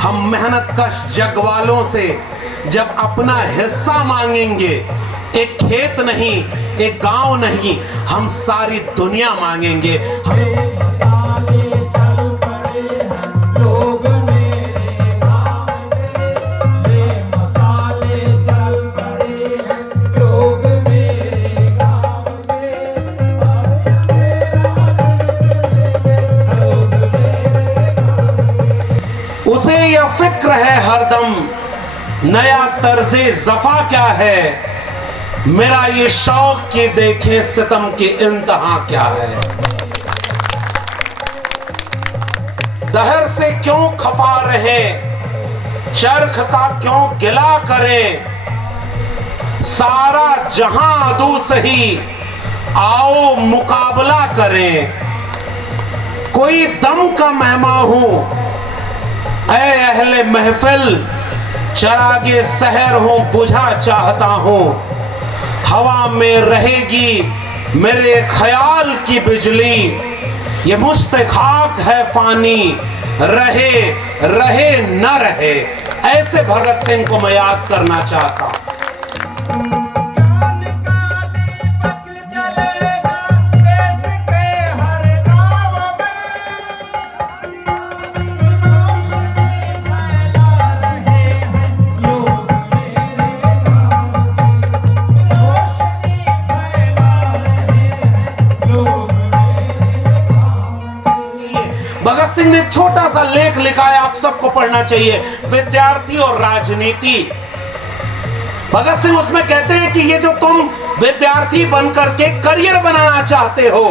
हम मेहनत कश जग वालों से जब अपना हिस्सा मांगेंगे, एक खेत नहीं, एक गांव नहीं, हम सारी दुनिया मांगेंगे। उसे यह फिक्र है हरदम, नया तर्ज़े ज़फ़ा क्या है, मेरा ये शौक कि देखें सितम की इंतहा क्या है। दहर से क्यों खफा रहे, चरख का क्यों गिला करें, सारा जहां अदू सही, आओ मुकाबला करें। कोई दम का मेहमा हूं ऐ अहले महफिल, चरागे सहर हूं बुझा चाहता हूं। हवा में रहेगी मेरे ख्याल की बिजली, ये मुश्त खाक है फानी, रहे रहे न रहे। ऐसे भगत सिंह को मैं याद करना चाहता हूं। भगत सिंह ने छोटा सा लेख लिखा है, आप सबको पढ़ना चाहिए, विद्यार्थी और राजनीति। भगत सिंह उसमें कहते हैं कि ये जो तुम विद्यार्थी बनकर के करियर बनाना चाहते हो,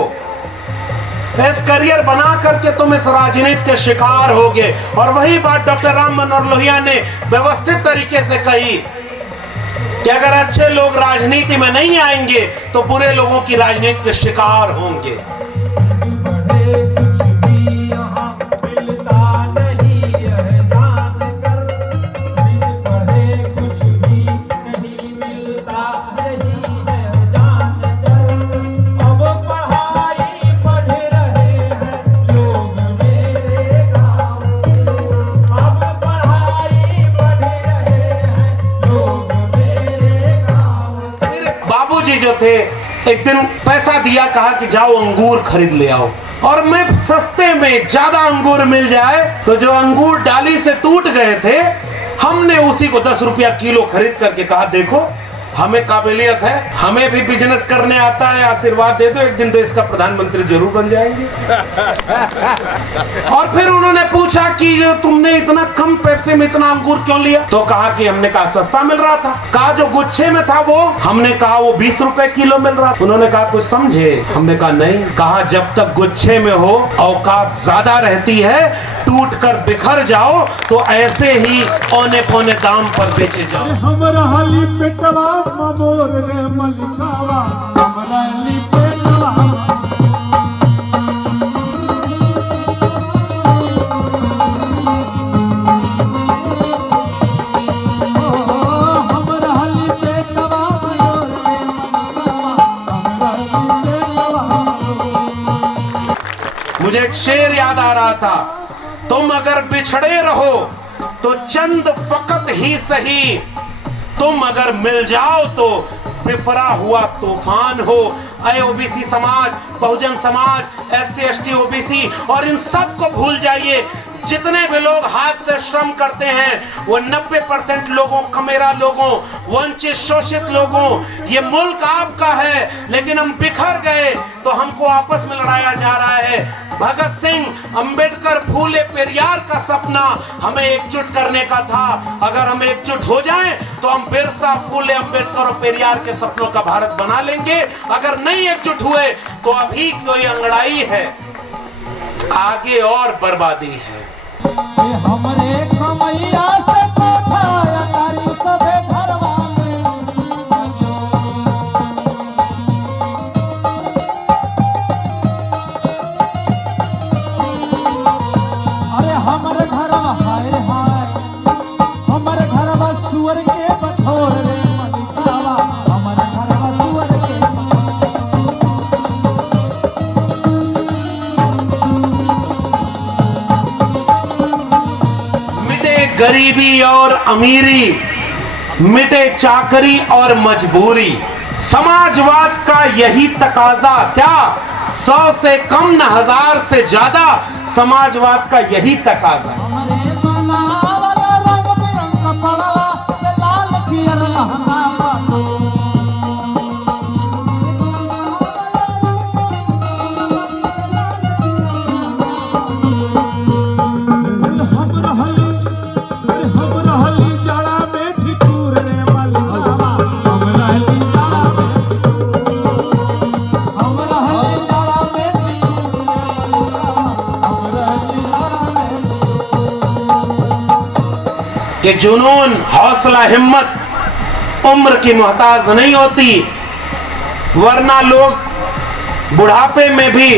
इस करियर बना करके तुम इस राजनीति के शिकार होगे। और वही बात डॉक्टर राम मनोहर लोहिया ने व्यवस्थित तरीके से कही कि अगर अच्छे लोग राजनीति में नहीं आएंगे तो बुरे लोगों की राजनीति के शिकार होंगे। जो थे एक दिन पैसा दिया, कहा कि जाओ अंगूर खरीद ले आओ, और मैं सस्ते में ज्यादा अंगूर मिल जाए। तो जो अंगूर डाली से टूट गए थे, हमने उसी को 10 रुपया किलो खरीद करके कहा देखो हमें काबिलियत है, हमें भी बिजनेस करने आता है, आशीर्वाद दे दो, एक दिन देश का प्रधानमंत्री जरूर बन जाएंगे। और फिर उन्होंने पूछा कि जो तुमने इतना कम पैसे में इतना अंगूर क्यों लिया, तो कहा कि हमने कहा सस्ता मिल रहा था। कहा जो गुच्छे में था वो, हमने कहा वो 20 रुपए किलो मिल रहा। उन्होंने कहा कुछ समझे, हमने कहा नहीं। कहा जब तक गुच्छे में हो औकात ज्यादा रहती है, टूट कर बिखर जाओ तो ऐसे ही औने पौने दाम पर बेचे जाओ। हमरा हाली पेटवा ममोर रे मलिकावा, हमरा हाली पेटवा हमरा हाली पेटवा ममोर रे मलिकावा, हमरा हाली पेटवा। मुझे एक शेर याद आ रहा था, तुम अगर बिछड़े रहो तो चंद फकत ही सही, तुम अगर मिल जाओ तो बिफरा हुआ तूफान हो। ऐ ओबीसी समाज, Bahujan Samaj, SC ST OBC और इन सब को भूल जाइए। जितने भी लोग हाथ से श्रम करते हैं वो 90% लोगों, कमेरा लोगों, वंचित शोषित लोगों, ये मुल्क आपका है, लेकिन हम बिखर गए तो हमको आपस में लड़ाया जा रहा है। भगत सिंह, अंबेडकर, फूले, पेरियार का सपना हमें एकजुट करने का था। अगर हम एकजुट हो जाएं तो हम बिरसा, फूले, अंबेडकर और पेरियार के सपनों का भारत बना लेंगे। अगर नहीं एकजुट हुए तो अभी कोई अंगड़ाई है, आगे और बर्बादी है। हमरे कमैया से कोठाया तारी सबे घरवा में, अरे हमरे घरवा हाय रे हाय, हमरे घरवा सुअर के बथोर रे मलिकावा, हमरे घरवा सुअर के गरीबी और अमीरी, मिटे चाकरी और मजबूरी। समाजवाद का यही तकाजा, क्या 100 से कम न 1000 से ज्यादा, समाजवाद का यही तकाजा। हमरे बनावल रंग बिरंग कपड़वा से लाल पियर लहंगा बाटो। हम रहली जड़ा में ठिठुर रे मलिकावा, हम रहली जड़ा में ठिठुर रे मलिकावा, हम रहली जड़ा में। कि जुनून, हौसला, हिम्मत उम्र की मोहताज नहीं होती, वरना लोग बुढ़ापे में भी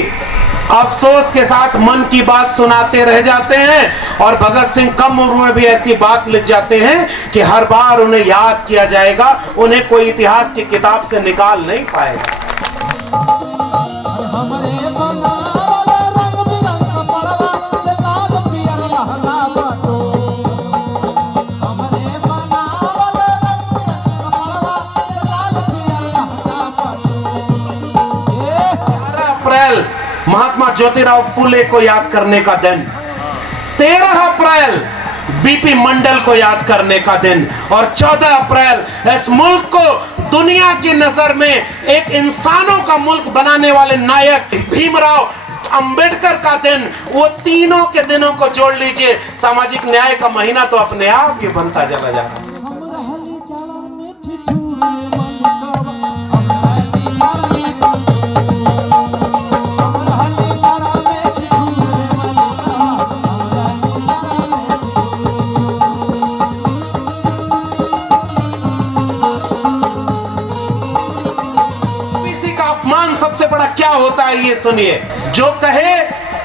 अफसोस के साथ मन की बात सुनाते रह जाते हैं। और भगत सिंह कम उम्र में भी ऐसी बात लिख जाते हैं कि हर बार उन्हें याद किया जाएगा, उन्हें कोई इतिहास की किताब से निकाल नहीं पाएगा। हमरे बनावल रंग बिरंग कपड़वा से लाल पियर लहंगा बाटो। हमरे बनावल रंग बिरंग कपड़वा से लाल पियर लहंगा बाटो। 12 अप्रैल महात्मा ज्योतिराव फूले को याद करने का दिन, 13 अप्रैल बीपी मंडल को याद करने का दिन, और 14 अप्रैल इस मुल्क को दुनिया की नजर में एक इंसानों का मुल्क बनाने वाले नायक भीमराव अंबेडकर का दिन। वो तीनों के दिनों को जोड़ लीजिए, सामाजिक न्याय का महीना तो अपने आप ही बनता चला जा रहा है। हम रहली जड़ा में ठिठुर रे मलिकावा, हम रहली जड़ा में। हम रहली जड़ा में ठिठुर रे मलिकावा, हम रहली जड़ा में। ओबीसी का अपमान सबसे बड़ा क्या होता है, ये सुनिए। जो कहे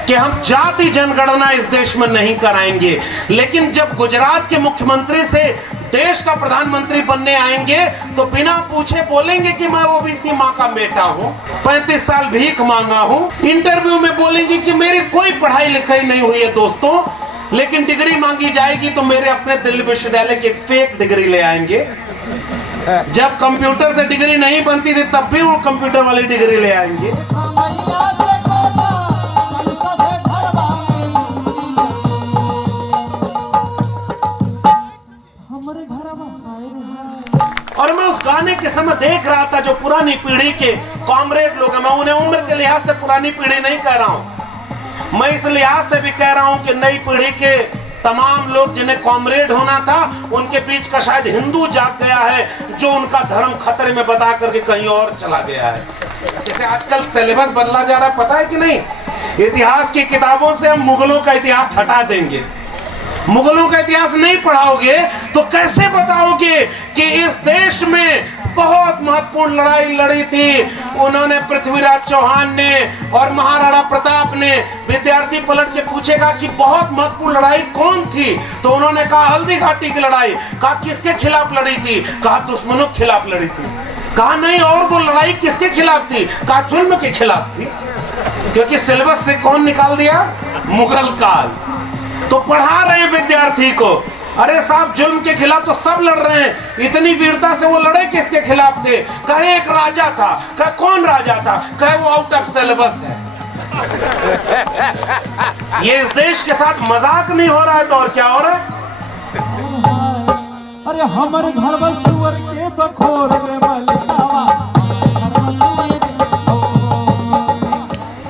कि हम जाति जनगणना इस देश में नहीं कराएंगे, लेकिन जब गुजरात के मुख्यमंत्री से देश का प्रधानमंत्री बनने आएंगे तो बिना पूछे बोलेंगे कि मैं ओबीसी माँ का बेटा हूँ, 35 साल भीख मांगा हूँ। इंटरव्यू में बोलेंगे कि मेरी कोई पढ़ाई लिखाई नहीं हुई है दोस्तों, लेकिन डिग्री मांगी जाएगी तो मेरे अपने दिल्ली विश्वविद्यालय की एक फेक डिग्री ले आएंगे। जब कंप्यूटर से डिग्री नहीं बनती थी तब भी वो कंप्यूटर वाली डिग्री ले आएंगे। मैया से कोटा कल सभे घरवा में हमरे घरवा हाय रे हाय। और मैं उस गाने के समय देख रहा था, जो पुरानी पीढ़ी के कॉमरेड लोग हैं, मैं उन्हें उम्र के लिहाज से पुरानी पीढ़ी नहीं कह रहा हूं, मैं इस लिहाज से भी कह रहा हूं कि नई पीढ़ी के तमाम लोग जिन्हें कॉमरेड होना था, उनके बीच का शायद हिंदू जाग गया है, जो उनका धर्म खतरे में बता करके कहीं और चला गया है। जैसे आजकल सिलेबस बदला जा रहा है, पता है कि नहीं? इतिहास की किताबों से हम मुगलों का इतिहास हटा देंगे। मुगलों का इतिहास नहीं पढ़ाओगे तो कैसे बताओगे कि इस देश में बहुत महत्वपूर्ण लड़ाई लड़ी थी। उन्होंने पृथ्वीराज चौहान ने और महाराणा प्रताप ने। विद्यार्थी पलट के पूछेगा कि बहुत महत्वपूर्ण लड़ाई कौन थी, तो उन्होंने कहा हल्दी घाटी की लड़ाई। कहा किसके खिलाफ लड़ी थी? कहा दुश्मनों के खिलाफ लड़ी थी। कहा नहीं, और वो लड़ाई किसके खिलाफ थी? कहा जुल्म के खिलाफ थी। क्योंकि सिलेबस से कौन निकाल दिया? मुगल काल। तो पढ़ा रहे हैं विद्यार्थी को, अरे साहब जुल्म के खिलाफ तो सब लड़ रहे हैं, इतनी वीरता से वो लड़े किसके खिलाफ थे? कहे एक राजा था। कहे कौन राजा था? कहे वो आउट ऑफ सिलेबस है। ये इस देश के साथ मजाक नहीं हो रहा है तो और क्या हो रहा है? अरे हमारे घर में सुअर के बखोर रे मलिकावा।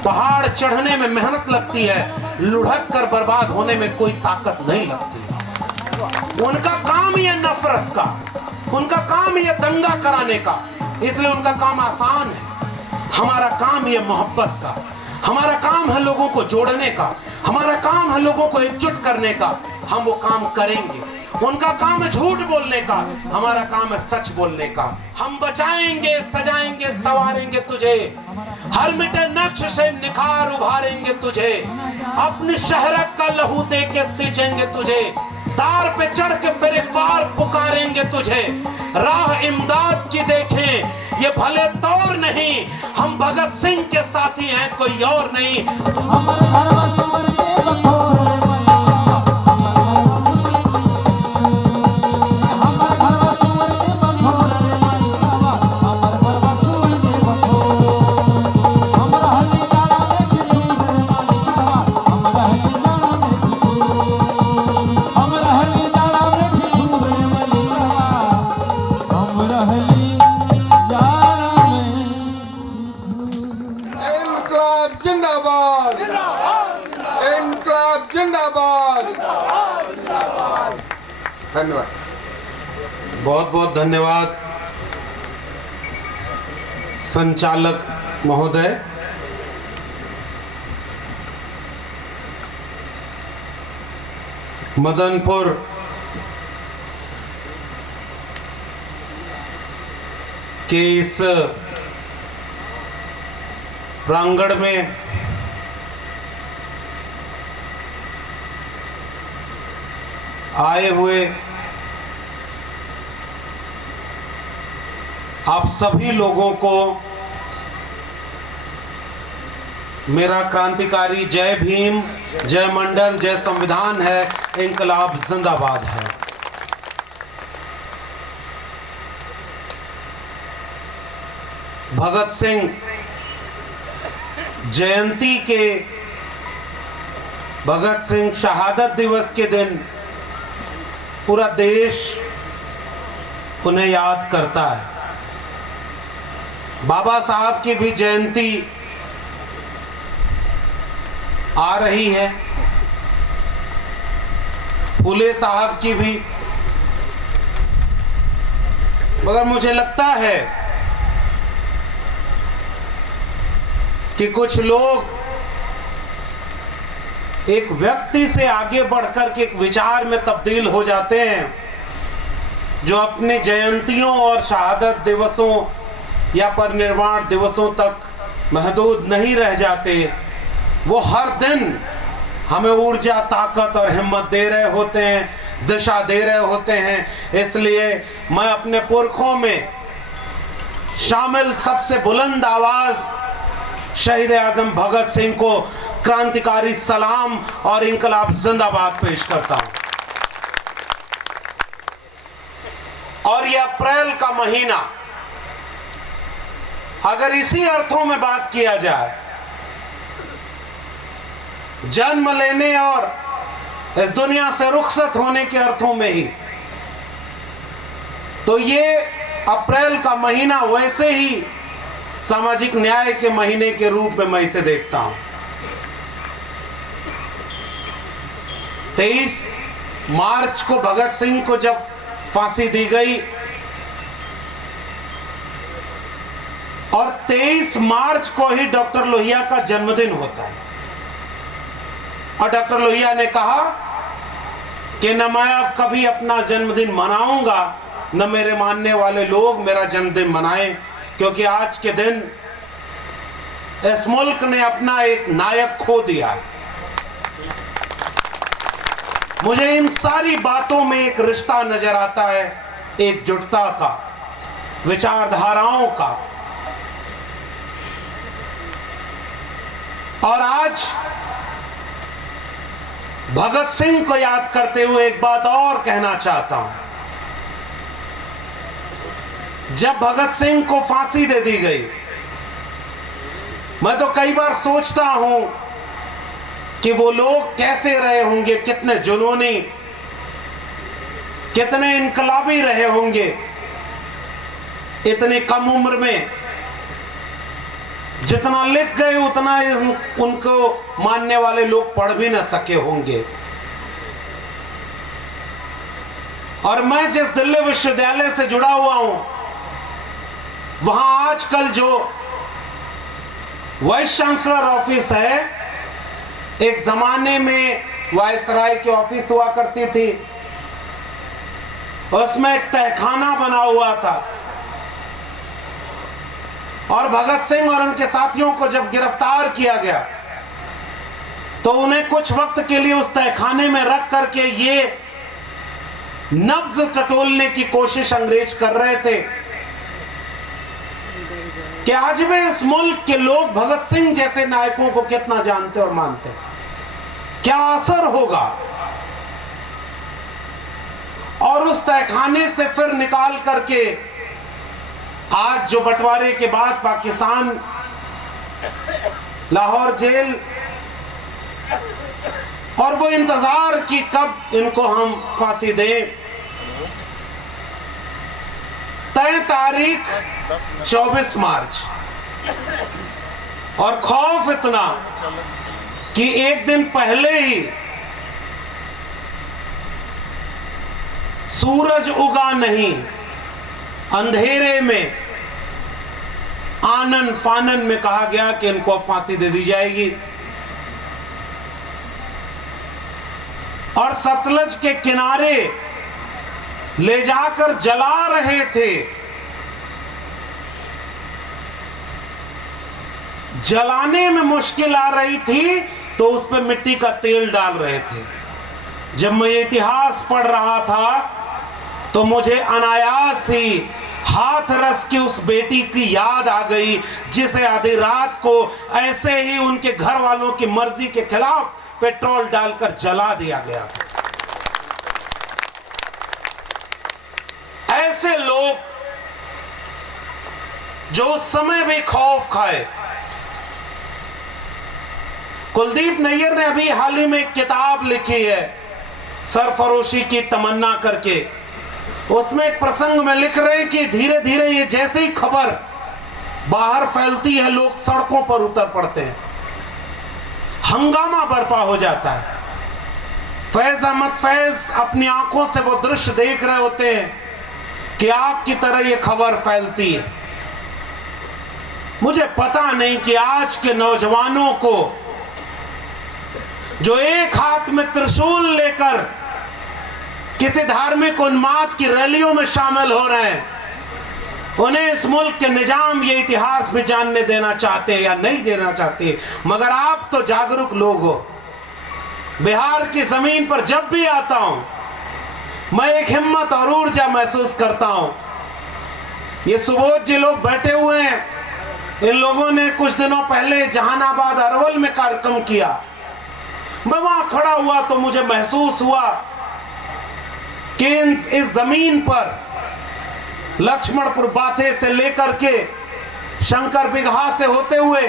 पहाड़ चढ़ने में मेहनत लगती है, लुढ़क कर बर्बाद होने में कोई ताकत नहीं लगती। उनका काम ही है नफरत का, उनका काम ही है दंगा कराने का, इसलिए उनका काम आसान है। हमारा काम ही है मोहब्बत का, हमारा काम है लोगों को जोड़ने का, हमारा काम है लोगों को एकजुट करने का। हम वो काम करेंगे। उनका काम है झूठ बोलने का, हमारा काम है सच बोलने का। हम बचाएंगे, सजाएंगे, संवारेंगे तुझे, हर मिटे नक्श से निखार उभारेंगे तुझे, अपनी शहरत का लहू दे के सींचेंगे तुझे, तार पे चढ़ के फिर एक बार पुकारेंगे तुझे। राह इमदाद की देखें ये भले तौर नहीं, हम भगत सिंह के साथी हैं, कोई और नहीं। हमारे घर में सुअर के बखोर रे मलिकावा। धन्यवाद। बहुत बहुत धन्यवाद संचालक महोदय। मदनपुर के इस प्रांगण में आए हुए आप सभी लोगों को मेरा क्रांतिकारी जय भीम, जय मंडल, जय संविधान है, इंकलाब जिंदाबाद है। भगत सिंह जयंती के, भगत सिंह शहादत दिवस के दिन पूरा देश उन्हें याद करता है। बाबा साहब की भी जयंती आ रही है, फूले साहब की भी, मगर मुझे लगता है कि कुछ लोग एक व्यक्ति से आगे बढ़कर के एक विचार में तब्दील हो जाते हैं, जो अपनी जयंतियों और शहादत दिवसों या परिनिर्वाण दिवसों तक महदूद नहीं रह जाते। वो हर दिन हमें ऊर्जा, ताकत और हिम्मत दे रहे होते हैं, दिशा दे रहे होते हैं। इसलिए मैं अपने पुरखों में शामिल सबसे बुलंद आवाज शहीद आजम भगत सिंह को क्रांतिकारी सलाम और इंकलाब जिंदाबाद पेश करता हूं। और यह अप्रैल का महीना अगर इसी अर्थों में बात किया जाए, जन्म लेने और इस दुनिया से रुखसत होने के अर्थों में ही, तो ये अप्रैल का महीना वैसे ही सामाजिक न्याय के महीने के रूप में मैं इसे देखता हूं। 23 मार्च को भगत सिंह को जब फांसी दी गई और 23 मार्च को ही डॉक्टर लोहिया का जन्मदिन होता है, और डॉक्टर लोहिया ने कहा कि न मैं अब कभी अपना जन्मदिन मनाऊंगा, न मेरे मानने वाले लोग मेरा जन्मदिन मनाएं, क्योंकि आज के दिन इस मुल्क ने अपना एक नायक खो दिया है। मुझे इन सारी बातों में एक रिश्ता नजर आता है, एकजुटता का, विचारधाराओं का। और आज भगत सिंह को याद करते हुए एक बात और कहना चाहता हूं। जब भगत सिंह को फांसी दे दी गई, मैं तो कई बार सोचता हूं कि वो लोग कैसे रहे होंगे, कितने जुनूनी, कितने इनकलाबी रहे होंगे। इतनी कम उम्र में जितना लिख गए उतना उनको मानने वाले लोग पढ़ भी न सके होंगे। और मैं जिस दिल्ली विश्वविद्यालय से जुड़ा हुआ हूं, वहां आजकल जो वाइस चांसलर ऑफिस है, एक जमाने में वायसराय की ऑफिस हुआ करती थी, उसमें एक तहखाना बना हुआ था। और भगत सिंह और उनके साथियों को जब गिरफ्तार किया गया तो उन्हें कुछ वक्त के लिए उस तहखाने में रख करके ये नब्ज टटोलने की कोशिश अंग्रेज कर रहे थे कि आज भी इस मुल्क के लोग भगत सिंह जैसे नायकों को कितना जानते और मानते हैं, क्या असर होगा। और उस तहखाने से फिर निकाल करके आज जो बंटवारे के बाद पाकिस्तान लाहौर जेल, और वो इंतजार कि कब इनको हम फांसी दें। तय तारीख 24 मार्च, और खौफ इतना कि एक दिन पहले ही सूरज उगा नहीं, अंधेरे में आनन फानन में कहा गया कि इनको फांसी दे दी जाएगी। और सतलज के किनारे ले जाकर जला रहे थे। जलाने में मुश्किल आ रही थी तो उस पर मिट्टी का तेल डाल रहे थे। जब मैं इतिहास पढ़ रहा था तो मुझे अनायास ही हाथरस की उस बेटी की याद आ गई जिसे आधी रात को ऐसे ही उनके घर वालों की मर्जी के खिलाफ पेट्रोल डालकर जला दिया गया। ऐसे लोग जो उस समय भी खौफ खाए। कुलदीप नैयर ने अभी हाल ही में एक किताब लिखी है सरफरोशी की तमन्ना करके। उसमें एक प्रसंग में लिख रहे हैं कि धीरे धीरे ये जैसे ही खबर बाहर फैलती है लोग सड़कों पर उतर पड़ते हैं, हंगामा बर्पा हो जाता है। फैज अहमद फैज अपनी आंखों से वो दृश्य देख रहे होते हैं कि आग की तरह ये खबर फैलती है। मुझे पता नहीं कि आज के नौजवानों को जो एक हाथ में त्रिशूल लेकर किसी धार्मिक उन्माद की रैलियों में शामिल हो रहे हैं, उन्हें इस मुल्क के निजाम ये इतिहास भी जानने देना चाहते हैं या नहीं देना चाहते। मगर आप तो जागरूक लोग हो। बिहार की जमीन पर जब भी आता हूं मैं एक हिम्मत और ऊर्जा महसूस करता हूं। ये सुबोध जी लोग बैठे हुए हैं, इन लोगों ने कुछ दिनों पहले जहानाबाद अरवल में कार्यक्रम किया। मैं वहां खड़ा हुआ तो मुझे महसूस हुआ कि इस जमीन पर लक्ष्मणपुर बाथे से लेकर के शंकर बिगहा से होते हुए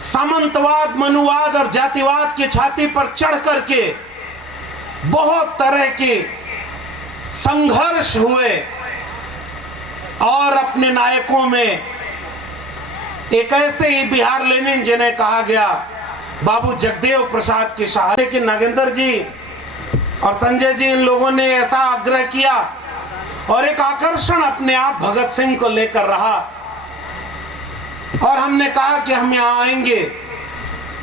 सामंतवाद, मनुवाद और जातिवाद की छाती पर चढ़ करके बहुत तरह के संघर्ष हुए और अपने नायकों में एक ऐसे ही बिहार लेनिन जिन्हें कहा गया बाबू जगदेव प्रसाद की शहादत। कि नागेंद्र जी और संजय जी, इन लोगों ने ऐसा आग्रह किया और एक आकर्षण अपने आप भगत सिंह को लेकर रहा और हमने कहा कि हम यहाँ आएंगे।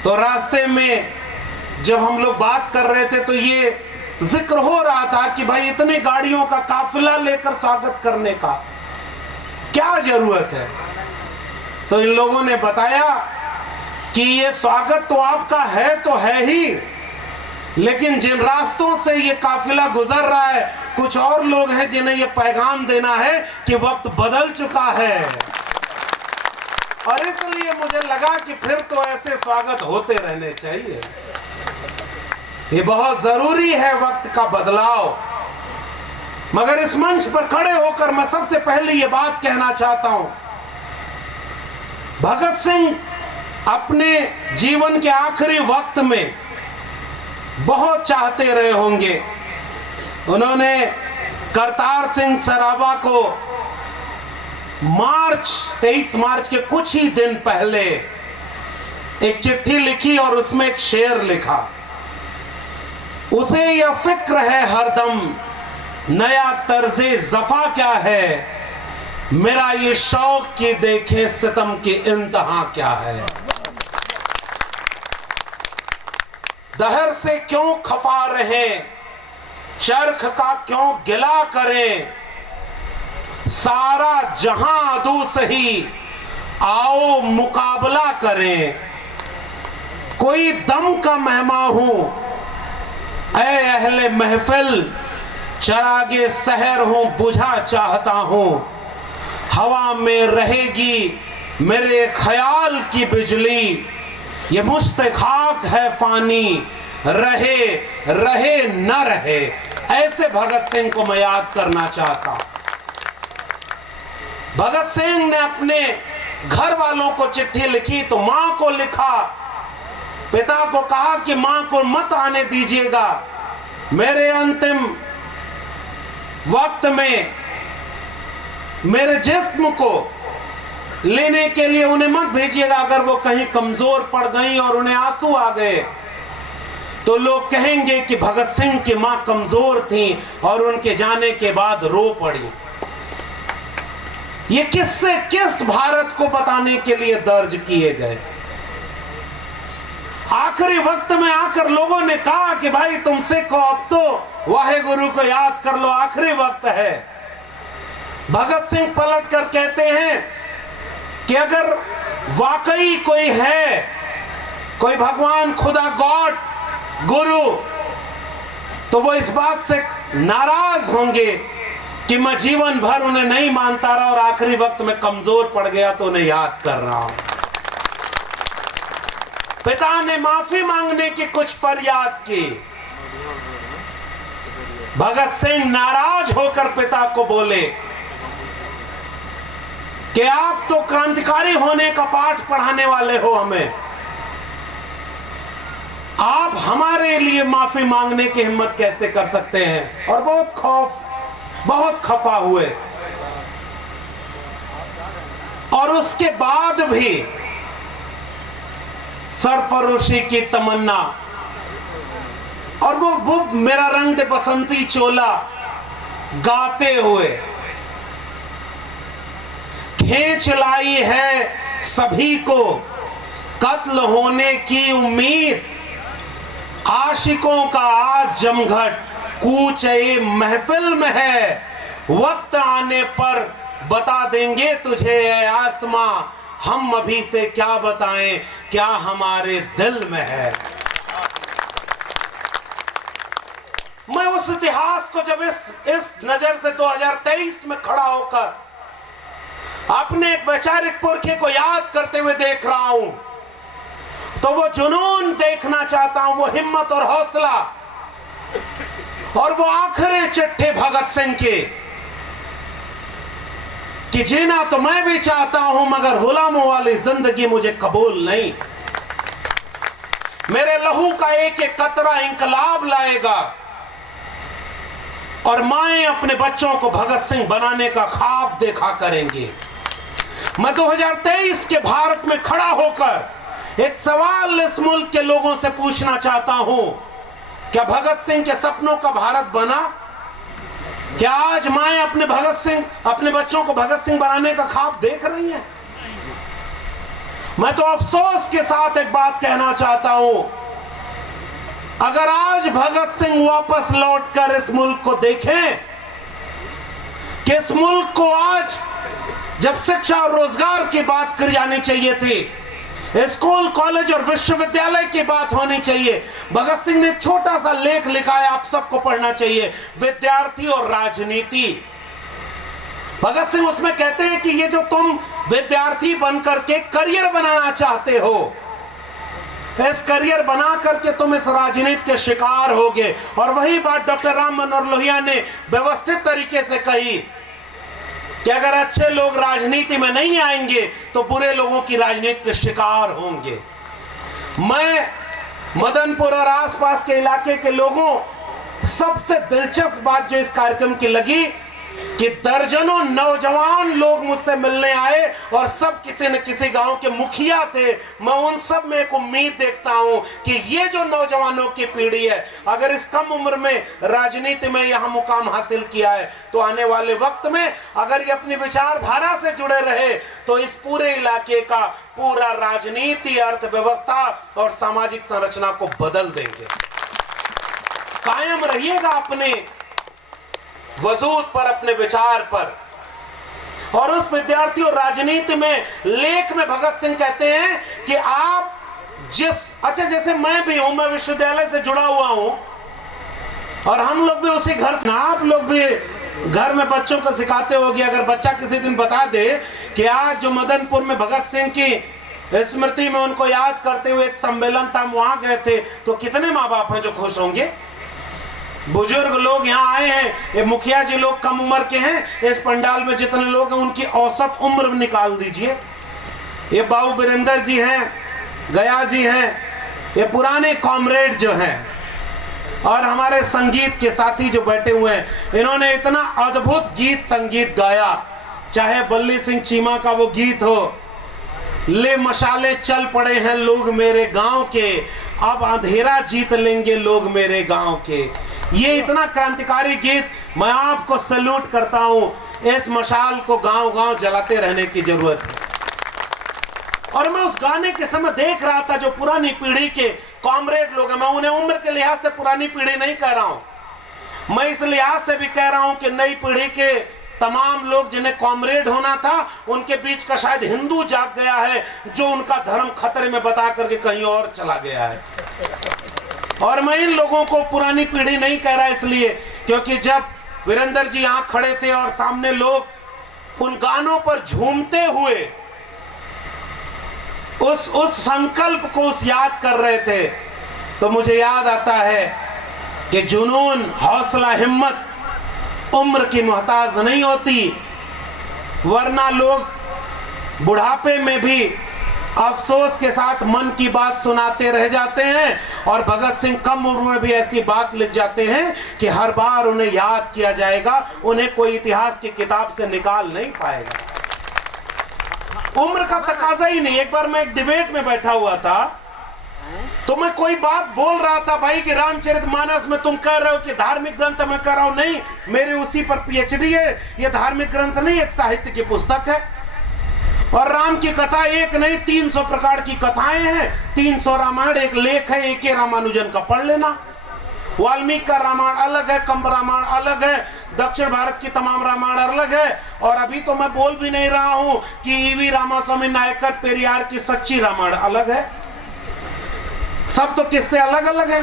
तो रास्ते में जब हम लोग बात कर रहे थे तो ये जिक्र हो रहा था कि भाई इतनी गाड़ियों का काफिला लेकर स्वागत करने का क्या जरूरत है। तो इन लोगों ने बताया कि ये स्वागत तो आपका है तो है ही, लेकिन जिन रास्तों से ये काफिला गुजर रहा है कुछ और लोग हैं जिन्हें ये पैगाम देना है कि वक्त बदल चुका है। और इसलिए मुझे लगा कि फिर तो ऐसे स्वागत होते रहने चाहिए। ये बहुत जरूरी है वक्त का बदलाव। मगर इस मंच पर खड़े होकर मैं सबसे पहले ये बात कहना चाहता हूं, भगत सिंह अपने जीवन के आखिरी वक्त में बहुत चाहते रहे होंगे। उन्होंने करतार सिंह सराबा को 23 मार्च के कुछ ही दिन पहले एक चिट्ठी लिखी और उसमें एक शेर लिखा। उसे यह फिक्र है हरदम नया तर्जे जफा क्या है, मेरा ये शौक की देखे सितम की इंतहा क्या है। दहर से क्यों खफा रहे, चरख का क्यों गिला करें, सारा जहां अदू सही आओ मुकाबला करें। कोई दम का मेहमा हूं ऐ अहले महफिल, चरागे सहर हूं बुझा चाहता हूं। हवा में रहेगी मेरे ख्याल की बिजली, ये मुश्त खाक है फानी, रहे रहे न रहे। ऐसे भगत सिंह को मैं याद करना चाहता हूं। भगत सिंह ने अपने घर वालों को चिट्ठी लिखी तो मां को लिखा, पिता को कहा कि मां को मत आने दीजिएगा, मेरे अंतिम वक्त में मेरे जिस्म को लेने के लिए उन्हें मत भेजिएगा। अगर वो कहीं कमजोर पड़ गई और उन्हें आंसू आ गए तो लोग कहेंगे कि भगत सिंह की मां कमजोर थी और उनके जाने के बाद रो पड़ी। ये किससे किस भारत को बताने के लिए दर्ज किए गए? आखिरी वक्त में आकर लोगों ने कहा कि भाई तुमसे को अब तो वाहे गुरु को याद कर लो, आखिरी वक्त है। भगत सिंह पलट कर कहते हैं कि अगर वाकई कोई है, कोई भगवान, खुदा, गॉड, गुरु, तो वो इस बात से नाराज होंगे कि मैं जीवन भर उन्हें नहीं मानता रहा और आखिरी वक्त में कमजोर पड़ गया तो उन्हें याद कर रहा हूं। पिता ने माफी मांगने की कुछ फरियाद की। भगत सिंह नाराज होकर पिता को बोले कि आप तो क्रांतिकारी होने का पाठ पढ़ाने वाले हो हमें, आप हमारे लिए माफी मांगने की हिम्मत कैसे कर सकते हैं? और बहुत खफा हुए। और उसके बाद भी सरफरोशी की तमन्ना और वो मेरा रंग दे बसंती चोला गाते हुए खींच लाई है सभी को कत्ल होने की उम्मीद, आशिकों का आज जमघट कूचे महफिल में है, वक्त आने पर बता देंगे तुझे ऐ आसमां, हम अभी से क्या बताएं क्या हमारे दिल में है। मैं उस इतिहास को जब इस नजर से 2023 में खड़ा होकर अपने एक वैचारिक पुरखे को याद करते हुए देख रहा हूं, तो वो जुनून देखना चाहता हूं, वो हिम्मत और हौसला और वो आखिरी चिट्ठे भगत सिंह के कि जीना तो मैं भी चाहता हूं मगर गुलामों वाली जिंदगी मुझे कबूल नहीं। मेरे लहू का एक एक कतरा इंकलाब लाएगा और माएं अपने बच्चों को भगत सिंह बनाने का ख्वाब देखा करेंगे। मैं 2023 के भारत में खड़ा होकर एक सवाल इस मुल्क के लोगों से पूछना चाहता हूं, क्या भगत सिंह के सपनों का भारत बना? क्या आज माएं अपने बच्चों को भगत सिंह बनाने का ख्वाब देख रही हैं? मैं तो अफसोस के साथ एक बात कहना चाहता हूं, अगर आज भगत सिंह वापस लौटकर इस मुल्क को देखें कि इस मुल्क को आज जब शिक्षा और रोजगार की बात करी जानी चाहिए थी, स्कूल, कॉलेज और विश्वविद्यालय की बात होनी चाहिए, भगत सिंह ने छोटा सा लेख लिखा है, आप सबको पढ़ना चाहिए, विद्यार्थी और राजनीति। भगत सिंह उसमें कहते हैं कि ये जो तुम विद्यार्थी बनकर के करियर बनाना चाहते हो, इस करियर बना करके तुम इस राजनीति के शिकार होगे। और वही बात डॉक्टर राम मनोहर लोहिया ने व्यवस्थित तरीके से कही कि अगर अच्छे लोग राजनीति में नहीं आएंगे तो बुरे लोगों की राजनीति के शिकार होंगे। मैं मदनपुर और आसपास के इलाके के लोगों, सबसे दिलचस्प बात जो इस कार्यक्रम की लगी कि दर्जनों नौजवान लोग मुझसे मिलने आए और सब किसी न किसी गांव के मुखिया थे। मैं उन सब में एक उम्मीद देखता हूं कि ये जो नौजवानों की पीढ़ी है, अगर इस कम उम्र में राजनीति में यहां मुकाम हासिल किया है तो आने वाले वक्त में अगर ये अपनी विचारधारा से जुड़े रहे तो इस पूरे इलाके का पूरा राजनीति, अर्थव्यवस्था और सामाजिक संरचना को बदल देंगे। कायम रहिएगा अपने वजूद पर, अपने विचार पर। और उस विद्यार्थी और राजनीति में लेख में भगत सिंह कहते हैं कि आप जैसे मैं भी हूं, मैं विश्वविद्यालय से जुड़ा हुआ हूं और हम लोग भी उसी घर से, आप लोग भी घर में बच्चों को सिखाते होगे। अगर बच्चा किसी दिन बता दे कि आज जो मदनपुर में भगत सिंह की स्मृति में उनको याद करते हुए एक सम्मेलन था, हम वहां गए थे, तो कितने माँ बाप हैं जो खुश होंगे। बुजुर्ग लोग यहाँ आए हैं, ये मुखिया जी लोग कम उम्र के हैं, इस पंडाल में जितने लोग हैं उनकी औसत उम्र निकाल दीजिए। ये बाबू वीरेंद्र जी हैं, गया जी हैं, ये पुराने कॉमरेड जो हैं और हमारे संगीत के साथी जो बैठे हुए हैं, इन्होंने इतना अद्भुत गीत संगीत गाया। चाहे बल्ली सिंह चीमा का वो गीत हो, ले मशाले चल पड़े हैं लोग मेरे गांव के, अब अंधेरा जीत लेंगे लोग मेरे गांव के। ये इतना क्रांतिकारी गीत, मैं आपको सैल्यूट करता हूं। इस मशाल को गांव गांव जलाते रहने की जरूरत है। और मैं उस गाने के समय देख रहा था जो पुरानी पीढ़ी के कॉमरेड लोग हैं, मैं उन्हें उम्र के लिहाज से पुरानी पीढ़ी नहीं कह रहा हूं, मैं इस लिहाज से भी कह रहा हूं कि नई पीढ़ी के तमाम लोग जिन्हें कॉमरेड होना था, उनके बीच का शायद हिंदू जाग गया है, जो उनका धर्म खतरे में बता करके कहीं और चला गया है। और मैं इन लोगों को पुरानी पीढ़ी नहीं कह रहा इसलिए क्योंकि जब वीरेंद्र जी यहां खड़े थे और सामने लोग उन गानों पर झूमते हुए उस संकल्प को याद कर रहे थे, तो मुझे याद आता है कि जुनून, हौसला, हिम्मत उम्र की मोहताज नहीं होती, वरना लोग बुढ़ापे में भी अफसोस के साथ मन की बात सुनाते रह जाते हैं। और भगत सिंह कम उम्र में भी ऐसी बात लिख जाते हैं कि हर बार उन्हें याद किया जाएगा, उन्हें कोई इतिहास की किताब से निकाल नहीं पाएगा। उम्र का तकाजा ही नहीं। एक बार मैं एक डिबेट में बैठा हुआ था, तो मैं कोई बात बोल रहा था भाई कि रामचरितमानस में तुम कह रहे हो कि धार्मिक ग्रंथ, मैं कह रहा हूं नहीं, मेरे उसी पर पीएचडी है, ये धार्मिक ग्रंथ नहीं, एक साहित्य की पुस्तक है। और राम की कथा एक नहीं 300 प्रकार की कथाएं हैं, 300 रामायण एक लेख है, एक रामानुजन का पढ़ लेना। वाल्मीकि का रामायण अलग है, कंब रामायण अलग है, दक्षिण भारत की तमाम रामायण अलग है। और अभी तो मैं बोल भी नहीं रहा हूं कि ईवी रामास्वामी नायकर पेरियार की सच्ची रामायण अलग है। सब तो किससे अलग अलग है।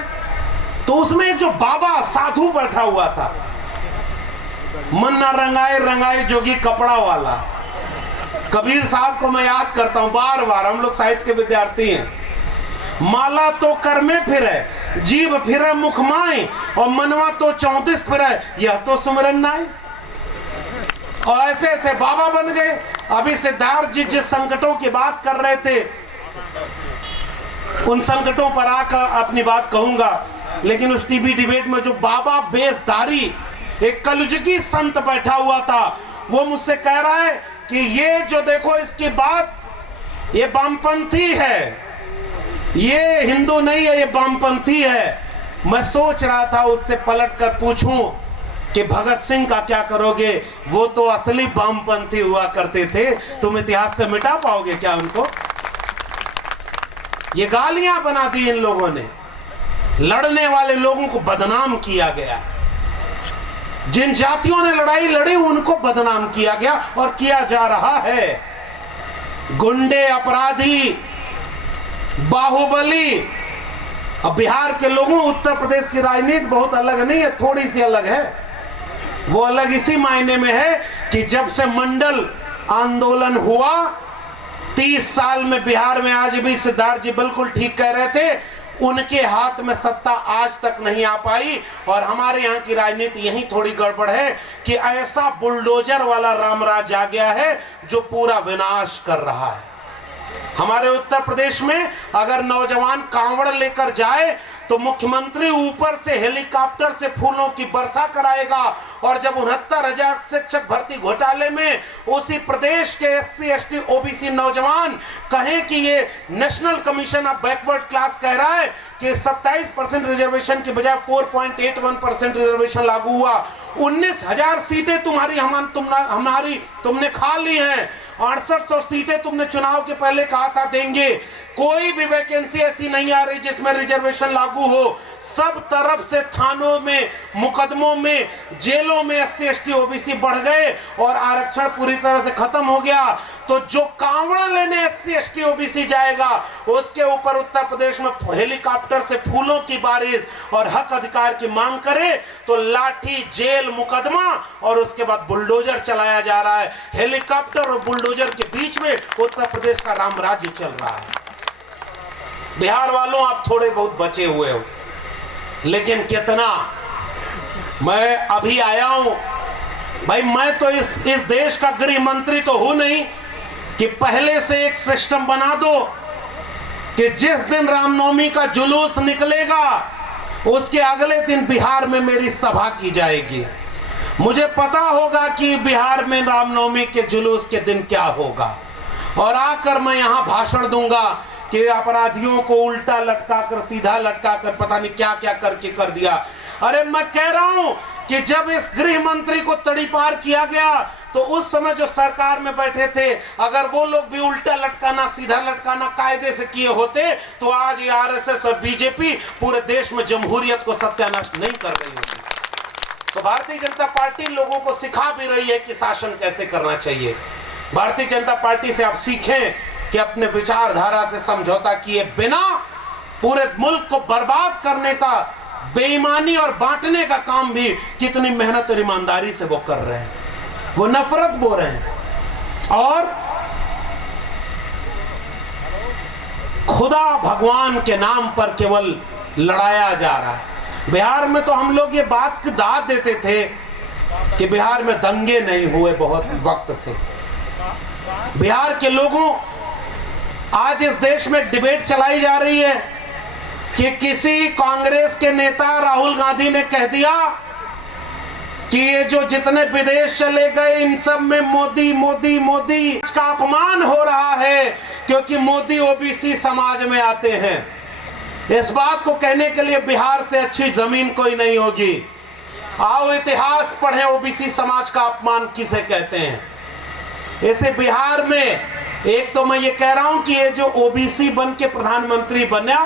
तो उसमें एक जो बाबा साधु बैठा हुआ था, मन ना रंगाए रंगाए जोगी कपड़ा वाला, कबीर साहब को मैं याद करता हूं बार बार। हम लोग साहित्य के विद्यार्थी हैं। माला तो कर में फिरे, जीभ फिरे मुख माए, और मनवा तो 34 फिरे, यह तो सुमरन नाई। और ऐसे ऐसे बाबा बन गए। अभी सिद्धार्थ जी जिस संकटों की बात कर रहे थे, उन संकटों पर आकर अपनी बात कहूंगा। लेकिन उस टीवी डिबेट में जो बाबा बेसदारी, एक कलयुगी संत बैठा हुआ था, वो मुझसे कह रहा है कि ये जो देखो इसकी बात, ये वामपंथी है, ये हिंदू नहीं है, ये वामपंथी है। मैं सोच रहा था उससे पलट कर पूछूं कि भगत सिंह का क्या करोगे, वो तो असली वामपंथी हुआ करते थे, तुम इतिहास से मिटा पाओगे क्या उनको? ये गालियां बना दी इन लोगों ने, लड़ने वाले लोगों को बदनाम किया गया। जिन जातियों ने लड़ाई लड़ी उनको बदनाम किया गया और किया जा रहा है। गुंडे, अपराधी, बाहुबली। अब बिहार के लोगों, उत्तर प्रदेश की राजनीति बहुत अलग नहीं है, थोड़ी सी अलग है। वो अलग इसी मायने में है कि जब से मंडल आंदोलन हुआ 30 साल में बिहार में, आज भी सिद्धार्थ जी बिल्कुल ठीक कह रहे थे, उनके हाथ में सत्ता आज तक नहीं आ पाई। और हमारे यहाँ की राजनीति यही थोड़ी गड़बड़ है कि ऐसा बुलडोजर वाला रामराज आ गया है जो पूरा विनाश कर रहा है। हमारे उत्तर प्रदेश में अगर नौजवान कांवड़ लेकर जाए तो मुख्यमंत्री ऊपर से हेलीकॉप्टर से फूलों की वर्षा कराएगा। और जब 69,000 शिक्षक भर्ती घोटाले में उसी प्रदेश के SC ST OBC नौजवान कहें कि ये national commission of backward class कह रहा है कि 27% रिजर्वेशन के बजाय 4.81% रिजर्वेशन लागू हुआ, 19,000 सीटें हमारी तुमने खा ली हैं, 6800 सीटें तुमने चुनाव के पहले कहा था देंगे, कोई भी वैकेंसी ऐसी नहीं आ रही जिसमें रिजर्वेशन लागू हो। सब तरफ से थानों में, मुकदमों में, जेलों में SC ST OBC बढ़ गए और आरक्षण पूरी तरह से खत्म हो गया। तो जो कांवड़ लेने SC ST OBC जाएगा उसके ऊपर उत्तर प्रदेश में हेलीकॉप्टर से फूलों की बारिश और हक अधिकार की मांग करे तो लाठी, जेल, मुकदमा और उसके बाद बुलडोजर चलाया जा रहा है। हेलीकॉप्टर और बुलडोजर के बीच में उत्तर प्रदेश का रामराज्य चल रहा है। बिहार वालों, आप थोड़े बहुत बचे हुए हो, लेकिन कितना। मैं अभी आया हूं भाई, मैं तो इस देश का गृह मंत्री तो हूं नहीं कि पहले से एक सिस्टम बना दो कि जिस दिन रामनवमी का जुलूस निकलेगा उसके अगले दिन बिहार में मेरी सभा की जाएगी। मुझे पता होगा कि बिहार में रामनवमी के जुलूस के दिन क्या होगा और आकर मैं यहां भाषण दूंगा कि अपराधियों को उल्टा लटका कर, सीधा लटका कर, पता नहीं क्या क्या करके कर दिया। अरे मैं कह रहा हूं कि जब इस गृह मंत्री को तड़ीपार किया गया तो उस समय जो सरकार में बैठे थे, अगर वो लोग भी उल्टा लटकाना, सीधा लटकाना कायदे से किए होते तो आज ये आरएसएस और बीजेपी पूरे देश में जमहूरियत को सत्यानाश नहीं कर रही होती। तो भारतीय जनता पार्टी लोगों को सिखा भी रही है कि शासन कैसे करना चाहिए। भारतीय जनता पार्टी से आप सीखें कि अपने विचारधारा से समझौता किए बिना पूरे मुल्क को बर्बाद करने का, बेईमानी और बांटने का काम भी कितनी मेहनत और ईमानदारी से वो कर रहे हैं। वो नफरत बो रहे हैं और खुदा भगवान के नाम पर केवल लड़ाया जा रहा है। बिहार में तो हम लोग ये बात की दाद देते थे कि बिहार में दंगे नहीं हुए बहुत वक्त से। बिहार के लोगों, आज इस देश में डिबेट चलाई जा रही है कि किसी कांग्रेस के नेता राहुल गांधी ने कह दिया कि ये जो जितने विदेश चले गए इन सब में मोदी मोदी मोदी का अपमान हो रहा है क्योंकि मोदी ओबीसी समाज में आते हैं। इस बात को कहने के लिए बिहार से अच्छी जमीन कोई नहीं होगी। आओ इतिहास पढ़ें, ओबीसी समाज का अपमान किसे कहते हैं। ऐसे बिहार में एक तो मैं ये कह रहा हूं कि ये जो ओबीसी बन के प्रधानमंत्री बना,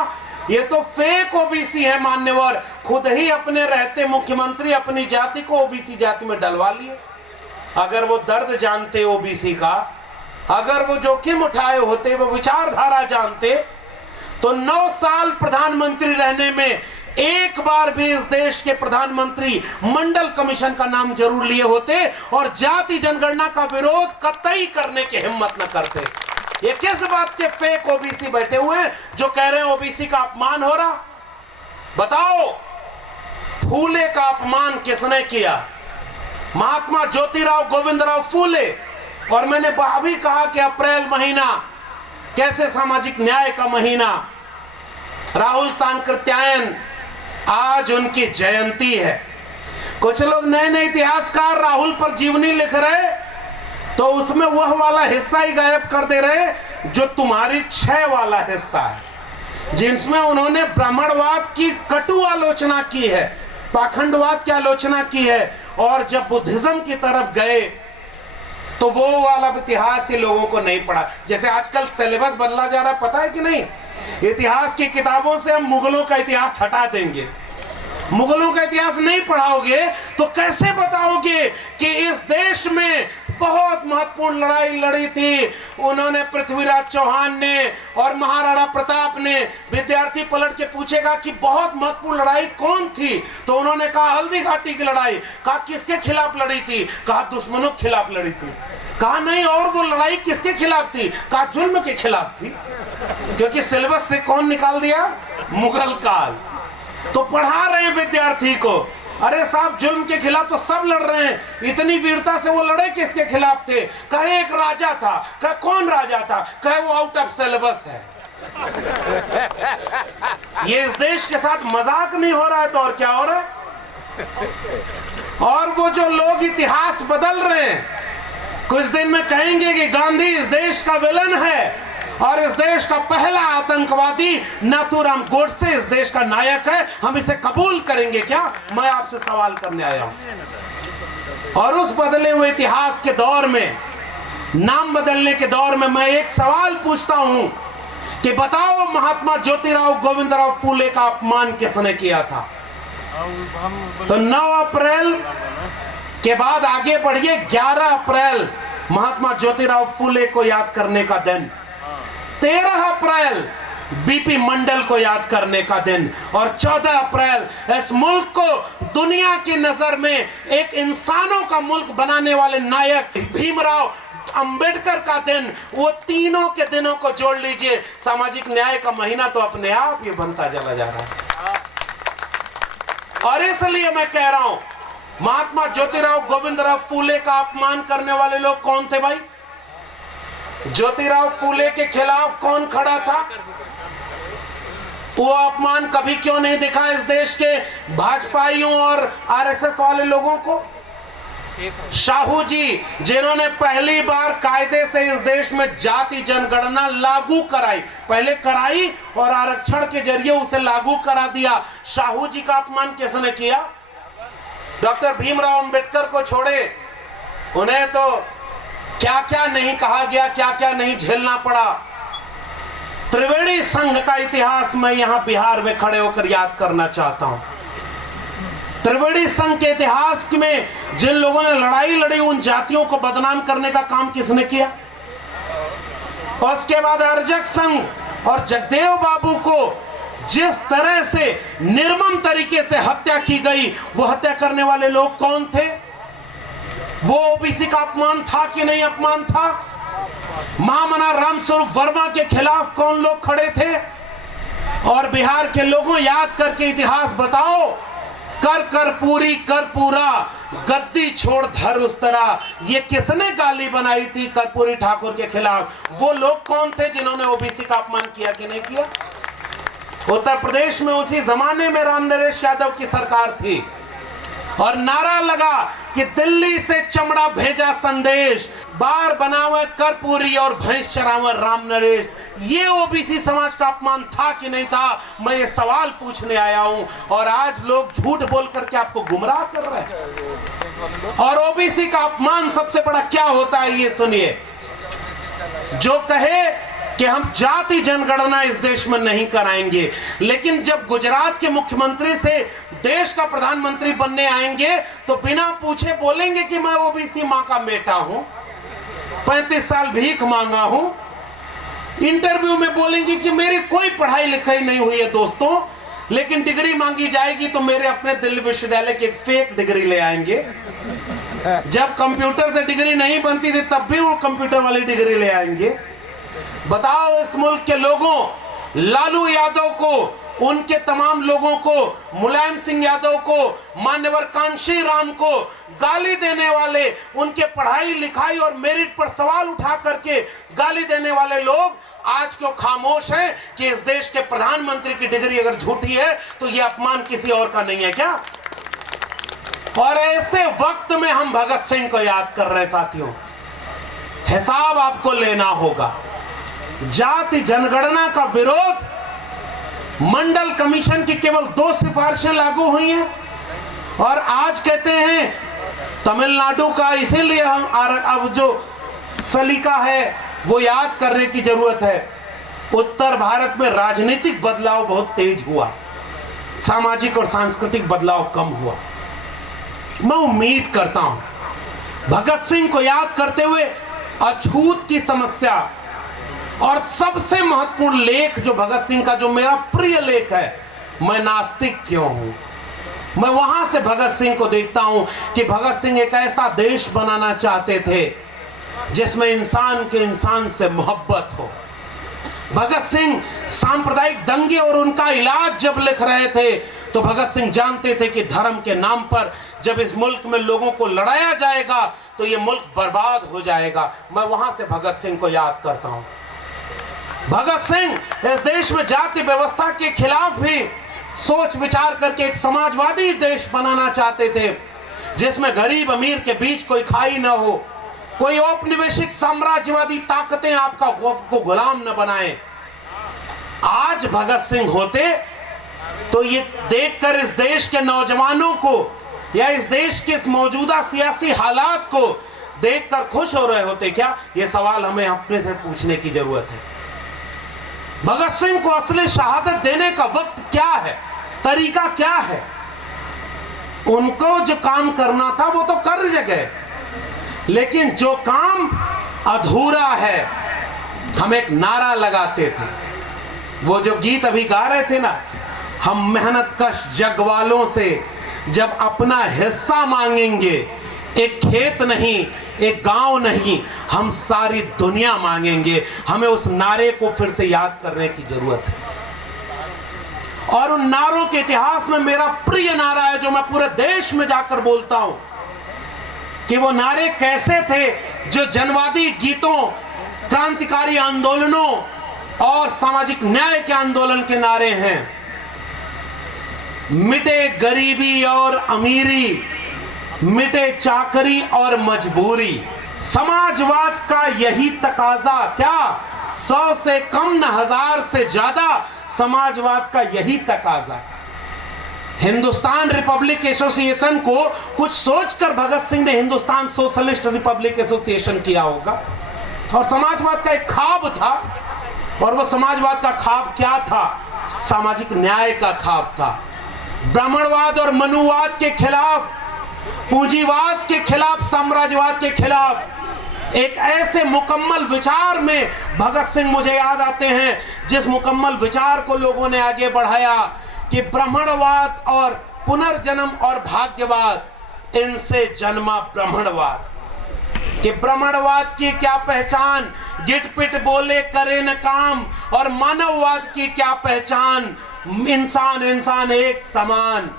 ये तो फेक ओबीसी है मान्यवर। खुद ही अपने रहते मुख्यमंत्री अपनी जाति को ओबीसी जाति में डलवा लिए। अगर वो दर्द जानते ओबीसी का, अगर वो जोखिम उठाए होते, वो विचारधारा जानते, तो 9 साल प्रधानमंत्री रहने में एक बार भी इस देश के प्रधानमंत्री मंडल कमीशन का नाम जरूर लिए होते और जाति जनगणना का विरोध कतई करने की हिम्मत न करते। ये किस बात के फेक ओबीसी बैठे हुए हैं जो कह रहे हैं ओबीसी का अपमान हो रहा? बताओ, फूले का अपमान किसने किया? महात्मा ज्योतिराव गोविंदराव फूले। और मैंने भी कहा कि अप्रैल महीना कैसे सामाजिक न्याय का महीना, राहुल सांकृत्यायन, आज उनकी जयंती है। कुछ लोग नए नए इतिहासकार राहुल पर जीवनी लिख रहे तो उसमें वह वाला हिस्सा ही गायब कर दे रहे जो तुम्हारी 6 वाला हिस्सा है, जिसमें उन्होंने ब्राह्मणवाद की कटु आलोचना की है, पाखंडवाद की आलोचना की है। और जब बुद्धिज्म की तरफ गए तो वो वाला इतिहास ही लोगों को नहीं पढ़ा। जैसे आजकल सिलेबस बदला जा रहा है, पता है कि नहीं? इतिहास की किताबों से हम मुगलों का इतिहास हटा देंगे। मुगलों का इतिहास नहीं पढ़ाओगे तो कैसे बताओगे कि इस देश में बहुत महत्वपूर्ण लड़ाई लड़ी थी। उन्होंने, पृथ्वीराज चौहान ने और महाराणा प्रताप ने। विद्यार्थी पलट के पूछेगा कि बहुत महत्वपूर्ण लड़ाई कौन थी, तो उन्होंने कहा हल्दी घाटी की लड़ाई। कहा किसके खिलाफ लड़ी थी? कहा दुश्मनों के खिलाफ लड़ी थी। कहा नहीं, और वो लड़ाई किसके खिलाफ थी? कहा जुल्म के खिलाफ थी। क्योंकि सिलेबस से कौन निकाल दिया? मुगल काल। तो पढ़ा रहे हैं विद्यार्थी को, अरे साहब जुल्म के खिलाफ तो सब लड़ रहे हैं, इतनी वीरता से वो लड़े किसके खिलाफ थे? कहे एक राजा था। कहे कौन राजा था? कहे वो आउट ऑफ सिलेबस है। ये इस देश के साथ मजाक नहीं हो रहा है तो और क्या हो रहा है? और वो जो लोग इतिहास बदल रहे हैं, कुछ दिन में कहेंगे कि गांधी इस देश का विलन है और इस देश का पहला आतंकवादी नाथूराम गोडसे इस देश का नायक है। हम इसे कबूल करेंगे क्या? मैं आपसे सवाल करने आया हूं। और उस बदले हुए इतिहास के दौर में, नाम बदलने के दौर में, मैं एक सवाल पूछता हूं कि बताओ, महात्मा ज्योतिराव गोविंदराव फूले का अपमान किसने किया था? तो 9 अप्रैल के बाद आगे बढ़िए, 11 अप्रैल महात्मा ज्योतिराव फूले को याद करने का दिन, 13 अप्रैल बीपी मंडल को याद करने का दिन, और 14 अप्रैल इस मुल्क को दुनिया की नजर में एक इंसानों का मुल्क बनाने वाले नायक भीमराव अंबेडकर का दिन। वो तीनों के दिनों को जोड़ लीजिए, सामाजिक न्याय का महीना तो अपने आप ये बनता चला जा रहा है। और इसलिए मैं कह रहा हूं, महात्मा ज्योतिराव गोविंदराव फूले का अपमान करने वाले लोग कौन थे भाई? ज्योतिराव फूले के खिलाफ कौन खड़ा था? वो अपमान कभी क्यों नहीं दिखा इस देश के भाजपाइयों और आरएसएस वाले लोगों को? शाहू जी जिन्होंने पहली बार कायदे से इस देश में जाति जनगणना लागू कराई, पहले कराई और आरक्षण के जरिए उसे लागू करा दिया। शाहू जी का अपमान किसने किया? डॉक्टर भीमराव अंबेडकर को छोड़े, उन्हें तो क्या क्या नहीं कहा गया, क्या क्या नहीं झेलना पड़ा। त्रिवेणी संघ का इतिहास मैं यहां बिहार में खड़े होकर याद करना चाहता हूं। त्रिवेणी संघ के इतिहास में जिन लोगों ने लड़ाई लड़ी, उन जातियों को बदनाम करने का काम किसने किया? और उसके बाद अर्जक संघ और जगदेव बाबू को जिस तरह से निर्मम तरीके से हत्या की गई, वो हत्या करने वाले लोग कौन थे? वो ओबीसी का अपमान था कि नहीं अपमान था? महामना रामस्वरूप वर्मा के खिलाफ कौन लोग खड़े थे? और बिहार के लोगों, याद करके इतिहास बताओ। कर कर पूरी कर पूरा, गद्दी छोड़ धर उस तरह, ये किसने गाली बनाई थी कर्पूरी ठाकुर के खिलाफ? वो लोग कौन थे जिन्होंने ओबीसी का अपमान किया कि नहीं किया? उत्तर प्रदेश में उसी जमाने में राम नरेश यादव की सरकार थी और नारा लगा कि दिल्ली से चमड़ा भेजा संदेश, बार बनावे कर्पूरी और भैंस चरावे राम नरेश। ये ओबीसी समाज का अपमान था कि नहीं था? मैं ये सवाल पूछने आया हूं। और आज लोग झूठ बोल करके आपको गुमराह कर रहे हैं। और ओबीसी का अपमान सबसे बड़ा क्या होता है, ये सुनिए। जो कहे कि हम जाति जनगणना इस देश में नहीं कराएंगे, लेकिन जब गुजरात के मुख्यमंत्री से देश का प्रधानमंत्री बनने आएंगे तो बिना पूछे बोलेंगे कि मैं ओबीसी मां का बेटा हूं, 35 साल भीख मांगा हूं। इंटरव्यू में बोलेंगे कि मेरी कोई पढ़ाई लिखाई नहीं हुई है दोस्तों, लेकिन डिग्री मांगी जाएगी तो मेरे अपने दिल्ली विश्वविद्यालय की एक फेक डिग्री ले आएंगे। जब कंप्यूटर से डिग्री नहीं बनती थी तब भी वो कंप्यूटर वाली डिग्री ले आएंगे। बताओ इस मुल्क के लोगों, लालू यादव को, उनके तमाम लोगों को, मुलायम सिंह यादव को, मान्यवर कांशी राम को गाली देने वाले, उनके पढ़ाई लिखाई और मेरिट पर सवाल उठा करके गाली देने वाले लोग आज क्यों खामोश हैं कि इस देश के प्रधानमंत्री की डिग्री अगर झूठी है तो यह अपमान किसी और का नहीं है क्या? और ऐसे वक्त में हम भगत सिंह को याद कर रहे साथियों। हिसाब आपको लेना होगा। जाति जनगणना का विरोध, मंडल कमीशन की केवल 2 सिफारिशें लागू हुई हैं और आज कहते हैं तमिलनाडु का, इसीलिए हम अब जो सलीका है वो याद करने की जरूरत है। उत्तर भारत में राजनीतिक बदलाव बहुत तेज हुआ, सामाजिक और सांस्कृतिक बदलाव कम हुआ। मैं उम्मीद करता हूं भगत सिंह को याद करते हुए अछूत की समस्या और सबसे महत्वपूर्ण लेख जो भगत सिंह का, जो मेरा प्रिय लेख है, मैं नास्तिक क्यों हूं, मैं वहां से भगत सिंह को देखता हूं कि भगत सिंह एक ऐसा देश बनाना चाहते थे जिसमें इंसान के इंसान से मोहब्बत हो। भगत सिंह सांप्रदायिक दंगे और उनका इलाज जब लिख रहे थे तो भगत सिंह जानते थे कि धर्म के नाम पर जब इस मुल्क में लोगों को लड़ाया जाएगा तो ये मुल्क बर्बाद हो जाएगा। मैं वहां से भगत सिंह को याद करता हूं। भगत सिंह इस देश में जाति व्यवस्था के खिलाफ भी सोच विचार करके एक समाजवादी देश बनाना चाहते थे जिसमें गरीब अमीर के बीच कोई खाई न हो, कोई औपनिवेशिक साम्राज्यवादी ताकतें आपको गुलाम न बनाएं। आज भगत सिंह होते तो ये देखकर इस देश के नौजवानों को या इस देश के इस मौजूदा सियासी हालात को देखकर खुश हो रहे होते क्या? ये सवाल हमें अपने से पूछने की जरूरत है। भगत सिंह को असली शहादत देने का वक्त क्या है, तरीका क्या है? उनको जो काम करना था वो तो कर गए, लेकिन जो काम अधूरा है, हम एक नारा लगाते थे। वो जो गीत अभी गा रहे थे ना, हम मेहनत कश जग वालों से जब अपना हिस्सा मांगेंगे, एक खेत नहीं, एक गांव नहीं, हम सारी दुनिया मांगेंगे। हमें उस नारे को फिर से याद करने की जरूरत है। और उन नारों के इतिहास में मेरा प्रिय नारा है जो मैं पूरे देश में जाकर बोलता हूं कि वो नारे कैसे थे जो जनवादी गीतों, क्रांतिकारी आंदोलनों और सामाजिक न्याय के आंदोलन के नारे हैं। मिटे गरीबी और अमीरी, मिटे चाकरी और मजबूरी। समाजवाद का यही तकाजा, क्या 100 से कम न 1000 से ज्यादा, समाजवाद का यही तकाजा। हिंदुस्तान रिपब्लिक एसोसिएशन को कुछ सोचकर भगत सिंह ने हिंदुस्तान सोशलिस्ट रिपब्लिक एसोसिएशन किया होगा। और समाजवाद का एक ख्वाब था, और वो समाजवाद का ख्वाब क्या था? सामाजिक न्याय का ख्वाब था। ब्राह्मणवाद और मनुवाद के खिलाफ, पूंजीवाद के खिलाफ, साम्राज्यवाद के खिलाफ एक ऐसे मुकम्मल विचार में भगत सिंह मुझे याद आते हैं, जिस मुकम्मल विचार को लोगों ने आगे बढ़ाया कि ब्राह्मणवाद और पुनर्जन्म और भाग्यवाद, इनसे जन्मा ब्राह्मणवाद। कि ब्राह्मणवाद की क्या पहचान, गिटपिट बोले करे न काम, और मानववाद की क्या पहचान, इंसान इंसान एक समान।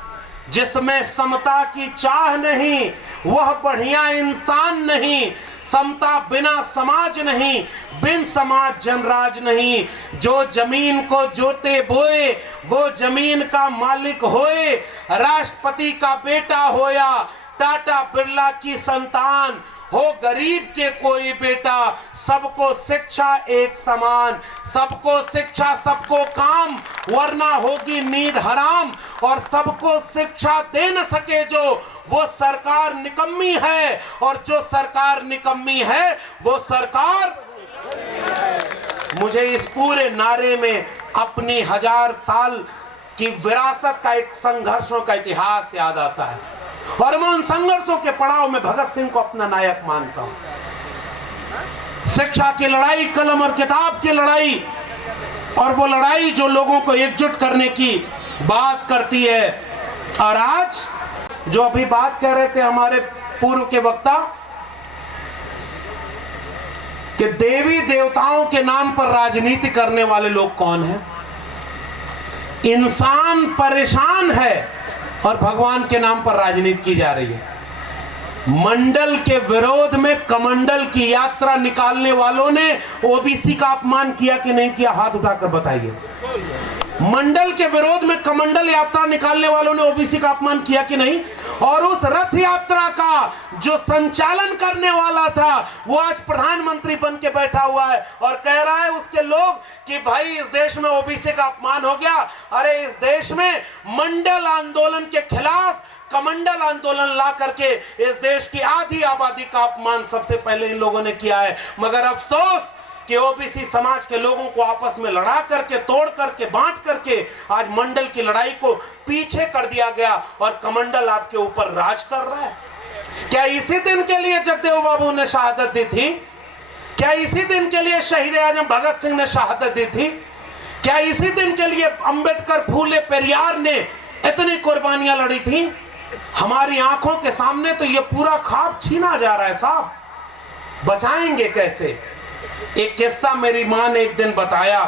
जिसमें समता की चाह नहीं, वह बढ़िया इंसान नहीं। समता बिना समाज नहीं, बिन समाज जनराज नहीं। जो जमीन को जोते बोए, वो जमीन का मालिक होए। राष्ट्रपति का बेटा होया, टाटा बिरला की संतान हो, गरीब के कोई बेटा। सबको शिक्षा एक समान, सबको शिक्षा सबको काम, वरना होगी नींद हराम। और सबको शिक्षा दे न सके जो, वो सरकार निकम्मी है। और जो सरकार निकम्मी है, वो सरकार। मुझे इस पूरे नारे में अपनी 1000 साल की विरासत का एक संघर्षों का इतिहास याद आता है, और मैं उन संघर्षों के पड़ाव में भगत सिंह को अपना नायक मानता हूं। शिक्षा की लड़ाई, कलम और किताब की लड़ाई, और वो लड़ाई जो लोगों को एकजुट करने की बात करती है। और आज जो अभी बात कह रहे थे हमारे पूर्व के वक्ता, कि देवी देवताओं के नाम पर राजनीति करने वाले लोग कौन हैं? इंसान परेशान है और भगवान के नाम पर राजनीति की जा रही है। मंडल के विरोध में कमंडल की यात्रा निकालने वालों ने ओबीसी का अपमान किया कि नहीं किया? हाथ उठाकर बताइए। मंडल के विरोध में कमंडल यात्रा निकालने वालों ने ओबीसी का अपमान किया कि नहीं? और उस रथ यात्रा का जो संचालन करने वाला था, वो आज प्रधानमंत्री बन के बैठा हुआ है और कह रहा है उसके लोग कि भाई इस देश में ओबीसी का अपमान हो गया। अरे इस देश में मंडल आंदोलन के खिलाफ कमंडल आंदोलन ला करके इस देश की आधी आबादी का अपमान सबसे पहले इन लोगों ने किया है। मगर अफसोस कि ओबीसी समाज के लोगों को आपस में लड़ा करके, तोड़ करके, बांट करके आज मंडल की लड़ाई को पीछे कर दिया गया और कमंडल आपके ऊपर राज कर रहा है। क्या इसी दिन के लिए जगदेव बाबू ने शहादत दी थी? क्या इसी दिन के लिए शहीद आजम भगत सिंह ने शहादत दी थी? क्या इसी दिन के लिए अंबेडकर, फूले, पेरियार ने इतनी कुर्बानियां लड़ी थी? हमारी आंखों के सामने तो ये पूरा ख्वाब छीना जा रहा है साहब। बचाएंगे कैसे? एक किस्सा मेरी माँ ने एक दिन बताया।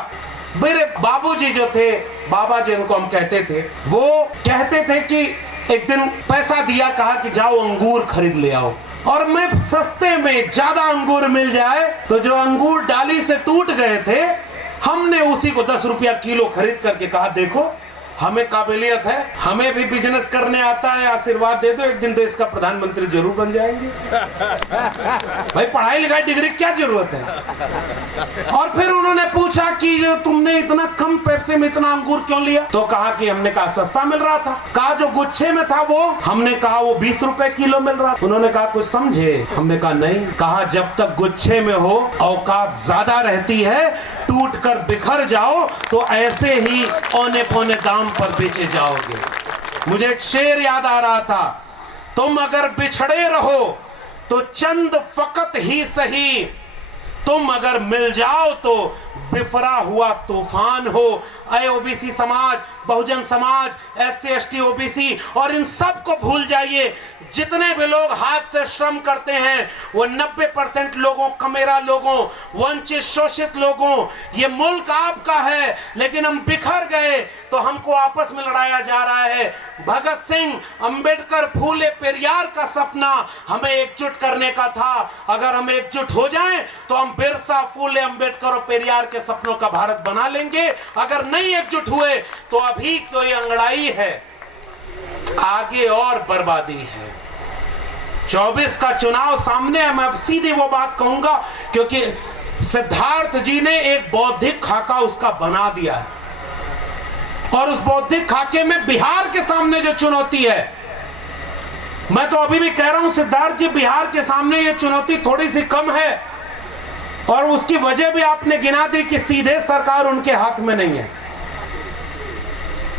मेरे बाबूजी जो थे, बाबा जिनको हम कहते थे, वो कहते थे कि एक दिन पैसा दिया, कहा कि जाओ अंगूर खरीद ले आओ। और मैं सस्ते में ज्यादा अंगूर मिल जाए तो जो अंगूर डाली से टूट गए थे, हमने उसी को 10 रुपया किलो खरीद करके कहा देखो हमें काबिलियत है, हमें भी बिजनेस करने आता है, आशीर्वाद दे दो, एक दिन देश का प्रधानमंत्री जरूर बन जाएंगे। भाई पढ़ाई लिखाई डिग्री क्या जरूरत है? और फिर उन्होंने पूछा कि जो तुमने इतना कम पैसे में इतना अंगूर क्यों लिया? तो कहा कि हमने कहा सस्ता मिल रहा था। कहा जो गुच्छे में था वो? हमने कहा वो 20 रुपए किलो मिल रहा। उन्होंने कहा कुछ समझे? हमने कहा नहीं। कहा जब तक गुच्छे में हो औकात ज्यादा रहती है, टूट कर बिखर जाओ तो ऐसे ही औने पौने दाम पर बेचे जाओगे। मुझे एक शेर याद आ रहा था, तुम अगर बिछड़े रहो तो चंद फकत ही सही, तुम अगर मिल जाओ तो बिफरा हुआ तूफान हो। अय ओबीसी समाज, Bahujan Samaj, SC ST OBC और इन सब को भूल जाइए। जितने भी लोग हाथ से श्रम करते हैं वो 90% लोगों, कमेरा लोगों, वंचित शोषित लोगों, ये मुल्क आपका है, लेकिन हम बिखर गए तो हमको आपस में लड़ाया जा रहा है। भगत सिंह, अंबेडकर, फूले, पेरियार का सपना हमें एकजुट करने का था। अगर हम एकजुट हो जाएं तो हम बिरसा, फूले, अंबेडकर और पेरियार के सपनों का भारत बना लेंगे। अगर नहीं एकजुट हुए तो अभी कोई अंगड़ाई है, आगे और बर्बादी है। 24 का चुनाव सामने है। मैं सीधी वो बात कहूंगा क्योंकि सिद्धार्थ जी ने एक बौद्धिक खाका उसका बना दिया है, और उस बौद्धिक खाके में बिहार के सामने जो चुनौती है, मैं तो अभी भी कह रहा हूं सिद्धार्थ जी, बिहार के सामने ये चुनौती थोड़ी सी कम है, और उसकी वजह भी आपने गिना दी कि सीधे सरकार उनके हाथ में नहीं है।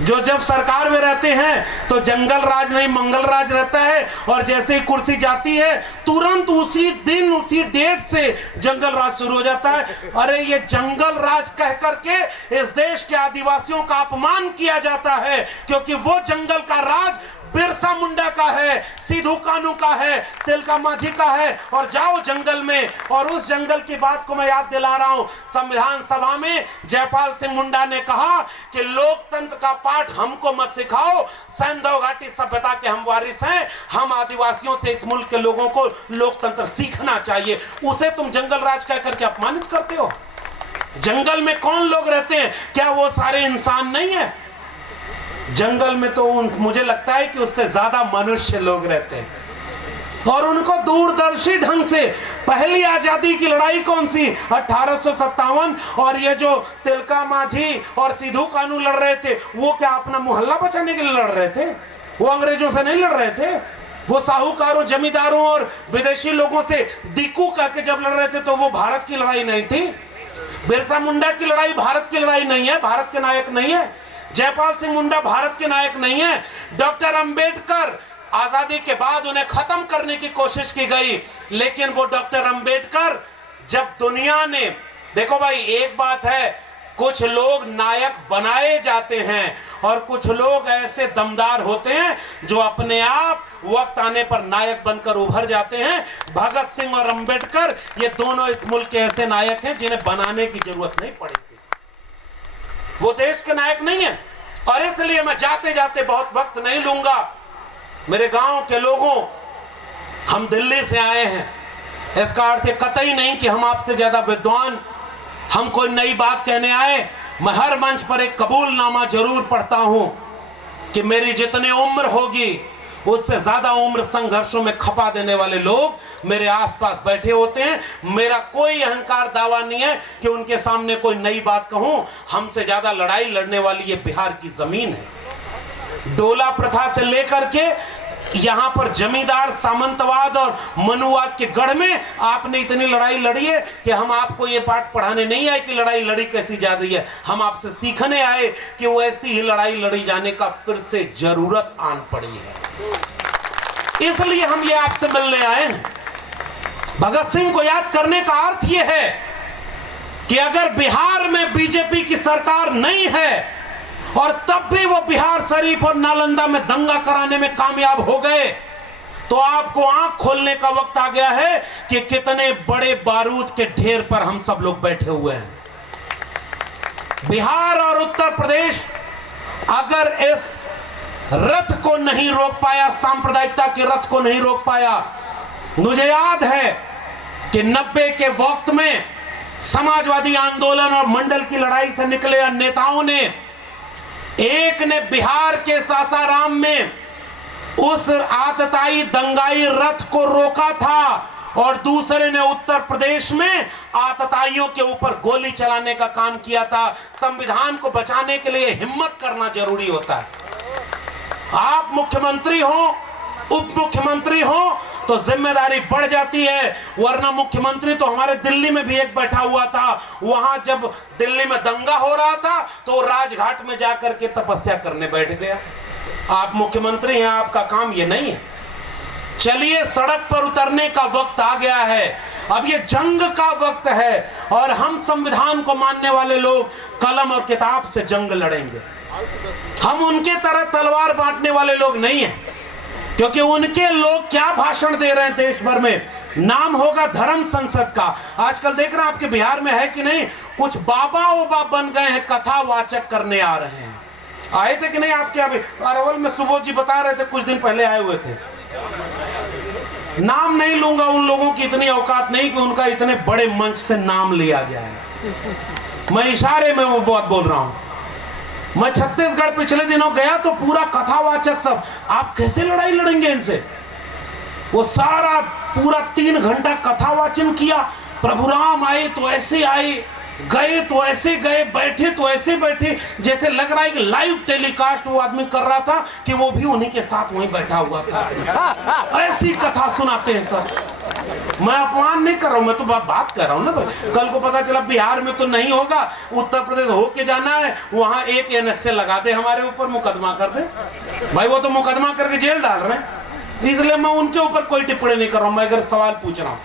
जो जब सरकार में रहते हैं तो जंगल राज नहीं मंगल राज रहता है, और जैसे ही कुर्सी जाती है तुरंत उसी दिन उसी डेट से जंगल राज शुरू हो जाता है। अरे ये जंगल राज कह करके इस देश के आदिवासियों का अपमान किया जाता है, क्योंकि वो जंगल का राज बिरसा मुंडा का है, सिद्धू कानू का है, तिलका मांझी का है। और जाओ जंगल में, और उस जंगल की बात को मैं याद दिला रहा हूं। संविधान सभा में जयपाल सिंह मुंडा ने कहा कि लोकतंत्र का पाठ हमको मत सिखाओ, सैंधव घाटी सभ्यता के हम वारिस हैं, हम आदिवासियों से इस मुल्क के लोगों को लोकतंत्र सीखना चाहिए। उसे तुम जंगल राज कह करके अपमानित करते हो। जंगल में कौन लोग रहते हैं? क्या वो सारे इंसान नहीं है? जंगल में तो मुझे लगता है कि उससे ज्यादा मनुष्य लोग रहते हैं, और उनको दूरदर्शी ढंग से पहली आजादी की लड़ाई कौन सी? 1857। और ये जो तिलका मांझी और सिद्धू कानू लड़ रहे थे, वो क्या अपना मोहल्ला बचाने के लिए लड़ रहे थे? वो अंग्रेजों से नहीं लड़ रहे थे। वो साहूकारों, जमींदारों और विदेशी लोगों से दिक्कू करके जब लड़ रहे थे, तो वो भारत की लड़ाई नहीं थी। बिरसा मुंडा की लड़ाई भारत की लड़ाई नहीं है, भारत के नायक नहीं है। जयपाल सिंह मुंडा भारत के नायक नहीं है। डॉक्टर अंबेडकर, आजादी के बाद उन्हें खत्म करने की कोशिश की गई, लेकिन वो डॉक्टर अंबेडकर जब दुनिया ने, देखो भाई एक बात है, कुछ लोग नायक बनाए जाते हैं और कुछ लोग ऐसे दमदार होते हैं जो अपने आप वक्त आने पर नायक बनकर उभर जाते हैं। भगत सिंह और अंबेडकर ये दोनों इस मुल्क के ऐसे नायक हैं जिन्हें बनाने की जरूरत नहीं पड़ी थी। वो देश के नायक नहीं है। और इसलिए मैं जाते जाते बहुत वक्त नहीं लूंगा। मेरे गांव के लोगों, हम दिल्ली से आए हैं, इसका अर्थ ये कतई नहीं कि हम आपसे ज्यादा विद्वान, हम कोई नई बात कहने आए। मैं हर मंच पर एक कबूलनामा जरूर पढ़ता हूं कि मेरी जितनी उम्र होगी उससे ज्यादा उम्र संघर्षों में खपा देने वाले लोग मेरे आसपास बैठे होते हैं। मेरा कोई अहंकार दावा नहीं है कि उनके सामने कोई नई बात कहूं। हमसे ज्यादा लड़ाई लड़ने वाली ये बिहार की जमीन है। डोला प्रथा से लेकर के यहां पर जमींदार सामंतवाद और मनुवाद के गढ़ में आपने इतनी लड़ाई लड़ी है कि हम आपको ये पाठ पढ़ाने नहीं आए कि लड़ाई लड़ी कैसी जा रही है। हम आपसे सीखने आए कि वो ऐसी ही लड़ाई लड़ी जाने का फिर से जरूरत आन पड़ी है। इसलिए हम ये आपसे मिलने आए हैं। भगत सिंह को याद करने का अर्थ ये है कि अगर बिहार में बीजेपी की सरकार नहीं है और तब भी वो बिहार शरीफ और नालंदा में दंगा कराने में कामयाब हो गए, तो आपको आंख खोलने का वक्त आ गया है कि कितने बड़े बारूद के ढेर पर हम सब लोग बैठे हुए हैं। बिहार और उत्तर प्रदेश अगर इस रथ को नहीं रोक पाया, सांप्रदायिकता के रथ को नहीं रोक पाया। मुझे याद है कि 90 के वक्त में समाजवादी आंदोलन और मंडल की लड़ाई से निकले नेताओं ने, एक ने बिहार के सासाराम में उस आतताई दंगाई रथ को रोका था और दूसरे ने उत्तर प्रदेश में आतताइयों के ऊपर गोली चलाने का काम किया था। संविधान को बचाने के लिए हिम्मत करना जरूरी होता है। आप मुख्यमंत्री हो, उप मुख्यमंत्री हो तो जिम्मेदारी बढ़ जाती है, वरना मुख्यमंत्री तो हमारे दिल्ली में भी एक बैठा हुआ था। वहां जब दिल्ली में दंगा हो रहा था तो राजघाट में जाकर के तपस्या करने बैठ गया। आप मुख्यमंत्री हैं, आपका काम ये नहीं है। चलिए, सड़क पर उतरने का वक्त आ गया है। अब ये जंग का वक्त है और हम संविधान को मानने वाले लोग कलम और किताब से जंग लड़ेंगे। हम उनके तरह तलवार बांटने वाले लोग नहीं हैं, क्योंकि उनके लोग क्या भाषण दे रहे हैं देश भर में। नाम होगा धर्म संसद का। आजकल देख रहे हैं आपके बिहार में है कि नहीं, कुछ बाबा ओबा बन गए हैं, कथावाचक करने आ रहे हैं। आए थे कि नहीं आपके? अभी अरवल में सुबोध जी बता रहे थे, कुछ दिन पहले आए हुए थे। नाम नहीं लूंगा, उन लोगों की इतनी औकात नहीं कि उनका इतने बड़े मंच से नाम लिया जाए। मैं इशारे में वो बात बोल रहा हूं। मैं छत्तीसगढ़ पिछले दिनों गया तो पूरा कथावाचक सब। आप कैसे लड़ाई लड़ेंगे इनसे? वो सारा पूरा 3 घंटा कथा वाचन किया। प्रभु राम आए तो ऐसे आए, गए तो ऐसे गए, बैठे तो ऐसे बैठे, जैसे लग रहा है कि लाइव टेलीकास्ट वो आदमी कर रहा था कि वो भी उन्हीं के साथ वहीं बैठा हुआ था। ऐसी कथा सुनाते हैं सब। मैं अपमान नहीं कर रहा हूं, मैं तो बात कर रहा हूं ना भाई। कल को पता चला बिहार में तो नहीं होगा, उत्तर प्रदेश होके जाना है, वहां एक NSA लगा दे, हमारे ऊपर मुकदमा कर दे। भाई वो तो मुकदमा करके जेल डाल रहे हैं, इसलिए मैं उनके ऊपर कोई टिप्पणी नहीं कर रहा हूं। मैं अगर सवाल पूछ रहा हूं,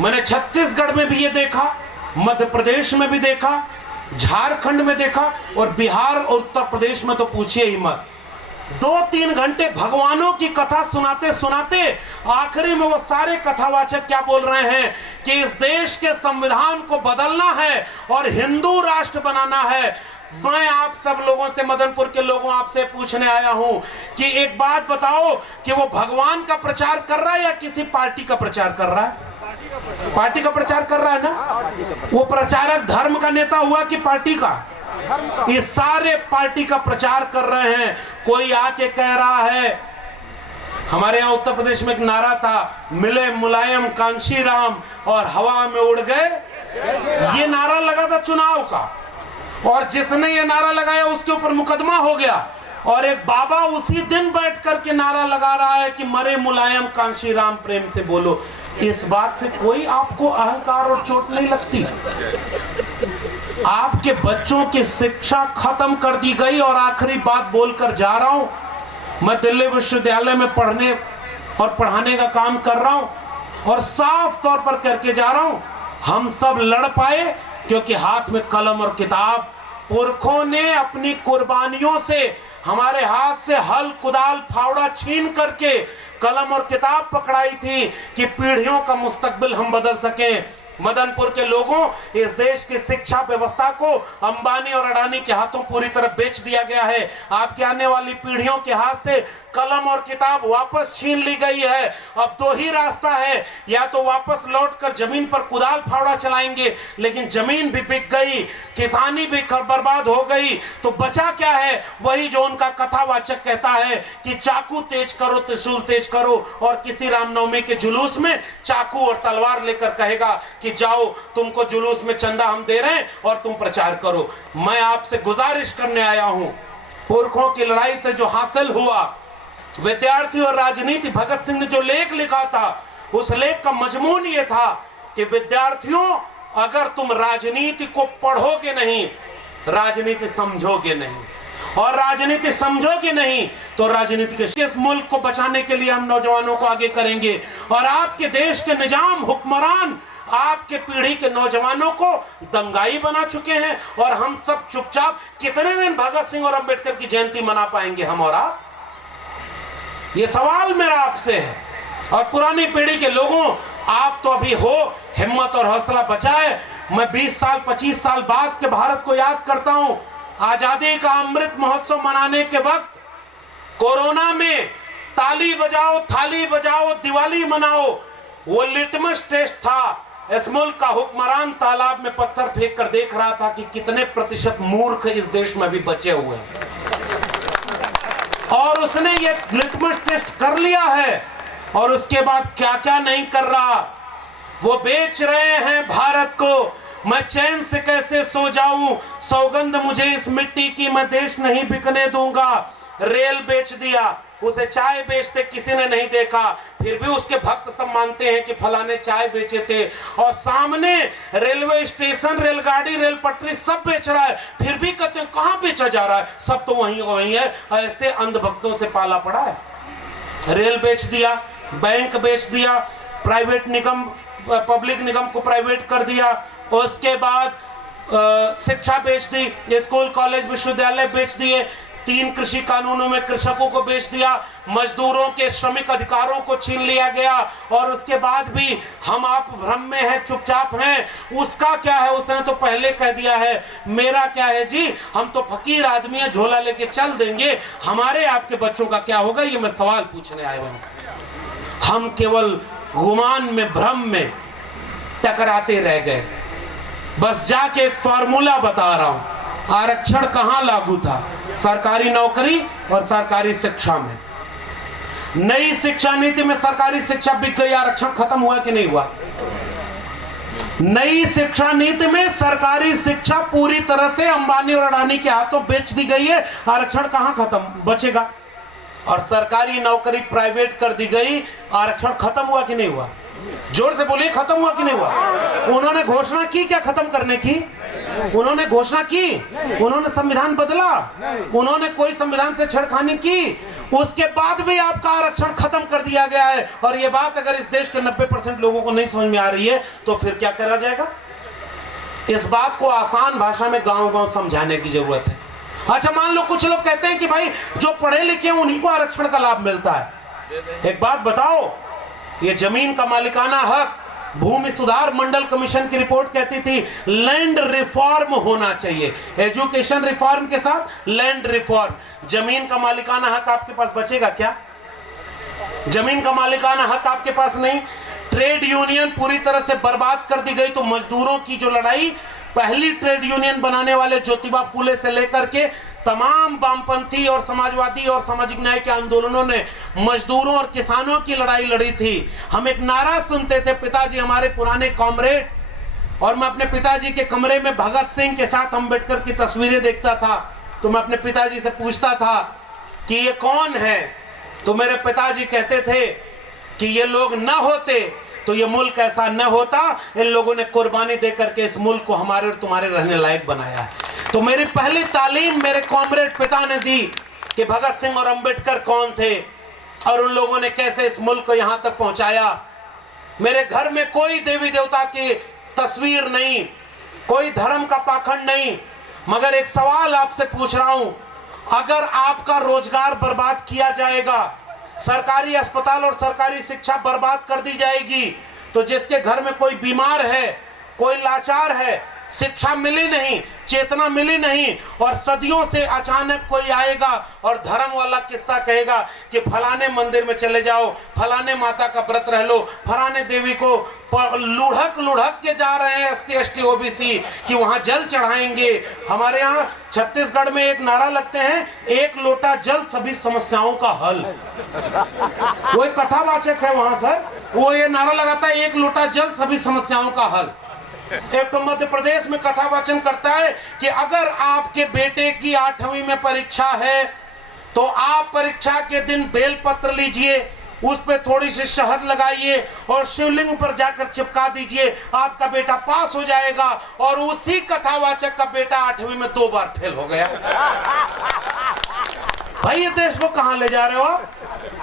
मैंने छत्तीसगढ़ में भी ये देखा, मध्य प्रदेश में भी देखा, झारखंड में देखा, और बिहार और उत्तर प्रदेश में तो पूछिए ही मत। 2-3 घंटे भगवानों की कथा सुनाते सुनाते आखिरी में वो सारे कथावाचक क्या बोल रहे हैं कि इस देश के संविधान को बदलना है और हिंदू राष्ट्र बनाना है। मैं आप सब लोगों से, मदनपुर के लोगों आपसे पूछने आया हूं कि एक बात बताओ कि वो भगवान का प्रचार कर रहा है या किसी पार्टी का प्रचार कर रहा है? पार्टी का प्रचार कर रहा है ना। वो प्रचारक धर्म का नेता हुआ कि पार्टी का? ये सारे पार्टी का प्रचार कर रहे हैं। कोई आके कह रहा है, हमारे यहाँ उत्तर प्रदेश में एक नारा था, मिले मुलायम कांशीराम और हवा में उड़ गए। ये नारा लगा था चुनाव का, और जिसने ये नारा लगाया उसके ऊपर मुकदमा हो गया। और एक बाबा उसी दिन बैठ करके नारा लगा रहा है कि मरे मुलायम कांशीराम प्रेम से बोलो। इस बात से कोई आपको अहंकार और चोट नहीं लगती? आपके बच्चों की शिक्षा खत्म कर दी गई। और आखिरी बात बोलकर जा रहा हूं, मैं दिल्ली विश्वविद्यालय में पढ़ने और पढ़ाने का काम कर रहा हूं, और साफ तौर पर करके जा रहा हूं, हम सब लड़ पाए क्योंकि हाथ में कलम और किताब। पुरखों ने अपनी कुर्बानियों से हमारे हाथ से हल, कुदाल, फावड़ा छीन करके कलम और किताब पकड़ाई थी कि पीढ़ियों का मुस्तकबिल हम बदल सकें। मदनपुर के लोगों, इस देश की शिक्षा व्यवस्था को अंबानी और अडानी के हाथों पूरी तरह बेच दिया गया है। आपके आने वाली पीढ़ियों के हाथ से कलम और किताब वापस छीन ली गई है। अब 2 ही रास्ता है, या तो वापस लौटकर जमीन पर कुदाल फावड़ा चलाएंगे, लेकिन जमीन भी बिक गई, किसानी भी बर्बाद हो गई, तो बचा क्या है? वही जो उनका कथावाचक कहता है कि चाकू तेज करो, त्रिशूल तेज करो, और किसी रामनवमी के जुलूस में चाकू और तलवार लेकर कहेगा कि जाओ, तुमको जुलूस में चंदा हम दे रहे हैं और तुम प्रचार करो। मैं आपसे गुजारिश करने आया हूं, पुरखों की लड़ाई से जो हासिल हुआ, विद्यार्थी और राजनीति, भगत सिंह ने जो लेख लिखा था, उस लेख का मजमून ये था कि विद्यार्थियों, अगर तुम राजनीति को पढ़ोगे नहीं, राजनीति समझोगे नहीं, और राजनीति समझोगे नहीं तो राजनीति के इस मुल्क को बचाने के लिए हम नौजवानों को आगे करेंगे। और आपके देश के निजाम हुक्मरान आपके पीढ़ी के नौजवानों को दंगाई बना चुके हैं, और हम सब चुपचाप कितने दिन भगत सिंह और अंबेडकर की जयंती मना पाएंगे हम और आप? ये सवाल मेरा आपसे है। और पुरानी पीढ़ी के लोगों, आप तो अभी हो, हिम्मत और हौसला बचा है। मैं 20 साल 25 साल बाद के भारत को याद करता हूं। आजादी का अमृत महोत्सव मनाने के वक्त कोरोना में ताली बजाओ, थाली बजाओ, दिवाली मनाओ, वो लिटमस टेस्ट था। इस मुल्क का हुक्मरान तालाब में पत्थर फेंक कर देख रहा था कि कितने प्रतिशत मूर्ख इस देश में भी बचे हुए हैं, और उसने ये लिटमस टेस्ट कर लिया है। और उसके बाद क्या क्या नहीं कर रहा। वो बेच रहे हैं भारत को। मैं चैन से कैसे सो जाऊं, सौगंध मुझे इस मिट्टी की, मैं देश नहीं बिकने दूंगा। रेल बेच दिया, उसे चाय बेचते किसी ने नहीं देखा, फिर भी उसके भक्त सब मानते हैं कि फलाने चाय बेचे थे। और सामने रेलवे स्टेशन, रेलगाड़ी, रेल पटरी सब बेच रहा है, फिर भी कहते हैं कहां बेचा जा रहा है, सब तो वहीं वहीं है। ऐसे अंधभक्तों से पाला पड़ा है। रेल बेच दिया, बैंक बेच दिया, प्राइवेट निगम, पब्लिक निगम को प्राइवेट कर दिया, और उसके बाद शिक्षा बेच दी, स्कूल कॉलेज विश्वविद्यालय बेच दिए, 3 कृषि कानूनों में कृषकों को बेच दिया, मजदूरों के श्रमिक अधिकारों को छीन लिया गया। और उसके बाद भी हम आप भ्रम में हैं, चुपचाप हैं। उसका क्या है? उसने तो पहले कह दिया है, मेरा क्या है जी, हम तो फकीर आदमी है, झोला लेके चल देंगे, हमारे आपके बच्चों का क्या होगा? ये मैं सवाल पूछने आया हूं। हम केवल गुमान में, भ्रम में टकराते रह गए। बस जाके एक फार्मूला बता रहा हूं, आरक्षण कहां लागू था? सरकारी नौकरी और सरकारी शिक्षा में। नई शिक्षा नीति में सरकारी शिक्षा बिक गई, आरक्षण खत्म हुआ कि नहीं हुआ? नई शिक्षा नीति में सरकारी शिक्षा पूरी तरह से अंबानी और अडानी के हाथों बेच दी गई है, आरक्षण कहां खत्म बचेगा? और सरकारी नौकरी प्राइवेट कर दी गई, आरक्षण खत्म हुआ कि नहीं हुआ? जोर से बोलिए, खत्म हुआ कि नहीं हुआ? उन्होंने घोषणा की क्या खत्म करने की? उन्होंने घोषणा की? उन्होंने संविधान बदला? उन्होंने कोई संविधान से छेड़खानी की? उसके बाद भी आपका आरक्षण खत्म कर दिया गया है। और ये बात अगर इस देश के 90% लोगों को नहीं समझ में आ रही है तो फिर क्या करा जाएगा? इस बात को आसान भाषा में गांव-गांव समझाने की जरूरत है। अच्छा, मान लो कुछ लोग कहते हैं कि भाई जो पढ़े लिखे हैं उन्हीं को आरक्षण का लाभ मिलता है। एक बात बताओ, ये जमीन का मालिकाना हक, भूमि सुधार मंडल कमीशन की रिपोर्ट कहती थी लैंड रिफॉर्म होना चाहिए, एजुकेशन रिफॉर्म के साथ लैंड रिफॉर्म। जमीन का मालिकाना हक आपके पास बचेगा क्या? जमीन का मालिकाना हक आपके पास नहीं। ट्रेड यूनियन पूरी तरह से बर्बाद कर दी गई, तो मजदूरों की जो लड़ाई, पहली ट्रेड यूनियन बनाने वाले ज्योतिबा फूले से लेकर के तमाम वामपंथी और समाजवादी और सामाजिक न्याय के आंदोलनों ने मजदूरों और किसानों की लड़ाई लड़ी थी। हम एक नारा सुनते थे, पिताजी हमारे पुराने कॉमरेड, और मैं अपने पिताजी के कमरे में भगत सिंह के साथ अम्बेडकर की तस्वीरें देखता था, तो मैं अपने पिताजी से पूछता था कि ये कौन है? तो मेरे पिताजी कहते थे कि ये लोग न होते तो ये मुल्क ऐसा न होता, इन लोगों ने कुर्बानी देकर के इस मुल्क को हमारे और तुम्हारे रहने लायक बनाया है। तो मेरी पहली तालीम मेरे कॉमरेड पिता ने दी कि भगत सिंह और अंबेडकर कौन थे और उन लोगों ने कैसे इस मुल्क को यहां तक पहुंचाया। मेरे घर में कोई देवी देवता की तस्वीर नहीं, कोई धर्म का पाखंड नहीं, मगर एक सवाल आपसे पूछ रहा हूं, अगर आपका रोजगार बर्बाद किया जाएगा, सरकारी अस्पताल और सरकारी शिक्षा बर्बाद कर दी जाएगी, तो जिसके घर में कोई बीमार है, कोई लाचार है, शिक्षा मिली नहीं, चेतना मिली नहीं, और सदियों से अचानक कोई आएगा और धर्म वाला किस्सा कहेगा कि फलाने मंदिर में चले जाओ, फलाने माता का व्रत रह लो, फलाने देवी को लुढ़क लुढ़क के जा रहे हैं SC ST OBC कि वहां जल चढ़ाएंगे। हमारे यहाँ छत्तीसगढ़ में एक नारा लगते हैं, एक लोटा जल सभी समस्याओं का हल। वो एक कथावाचक है वहां सर, वो ये नारा लगाता है, एक लोटा जल सभी समस्याओं का हल। एक तो मध्य प्रदेश में कथा वाचन करता है कि अगर आपके बेटे की 8वीं में परीक्षा है तो आप परीक्षा के दिन बेलपत्र लीजिए, उस पे थोड़ी सी शहद लगाइए और शिवलिंग पर जाकर चिपका दीजिए, आपका बेटा पास हो जाएगा। और उसी कथावाचक का बेटा 8वीं में 2 बार फेल हो गया। भाई ये देश को कहां ले जा रहे हो आप?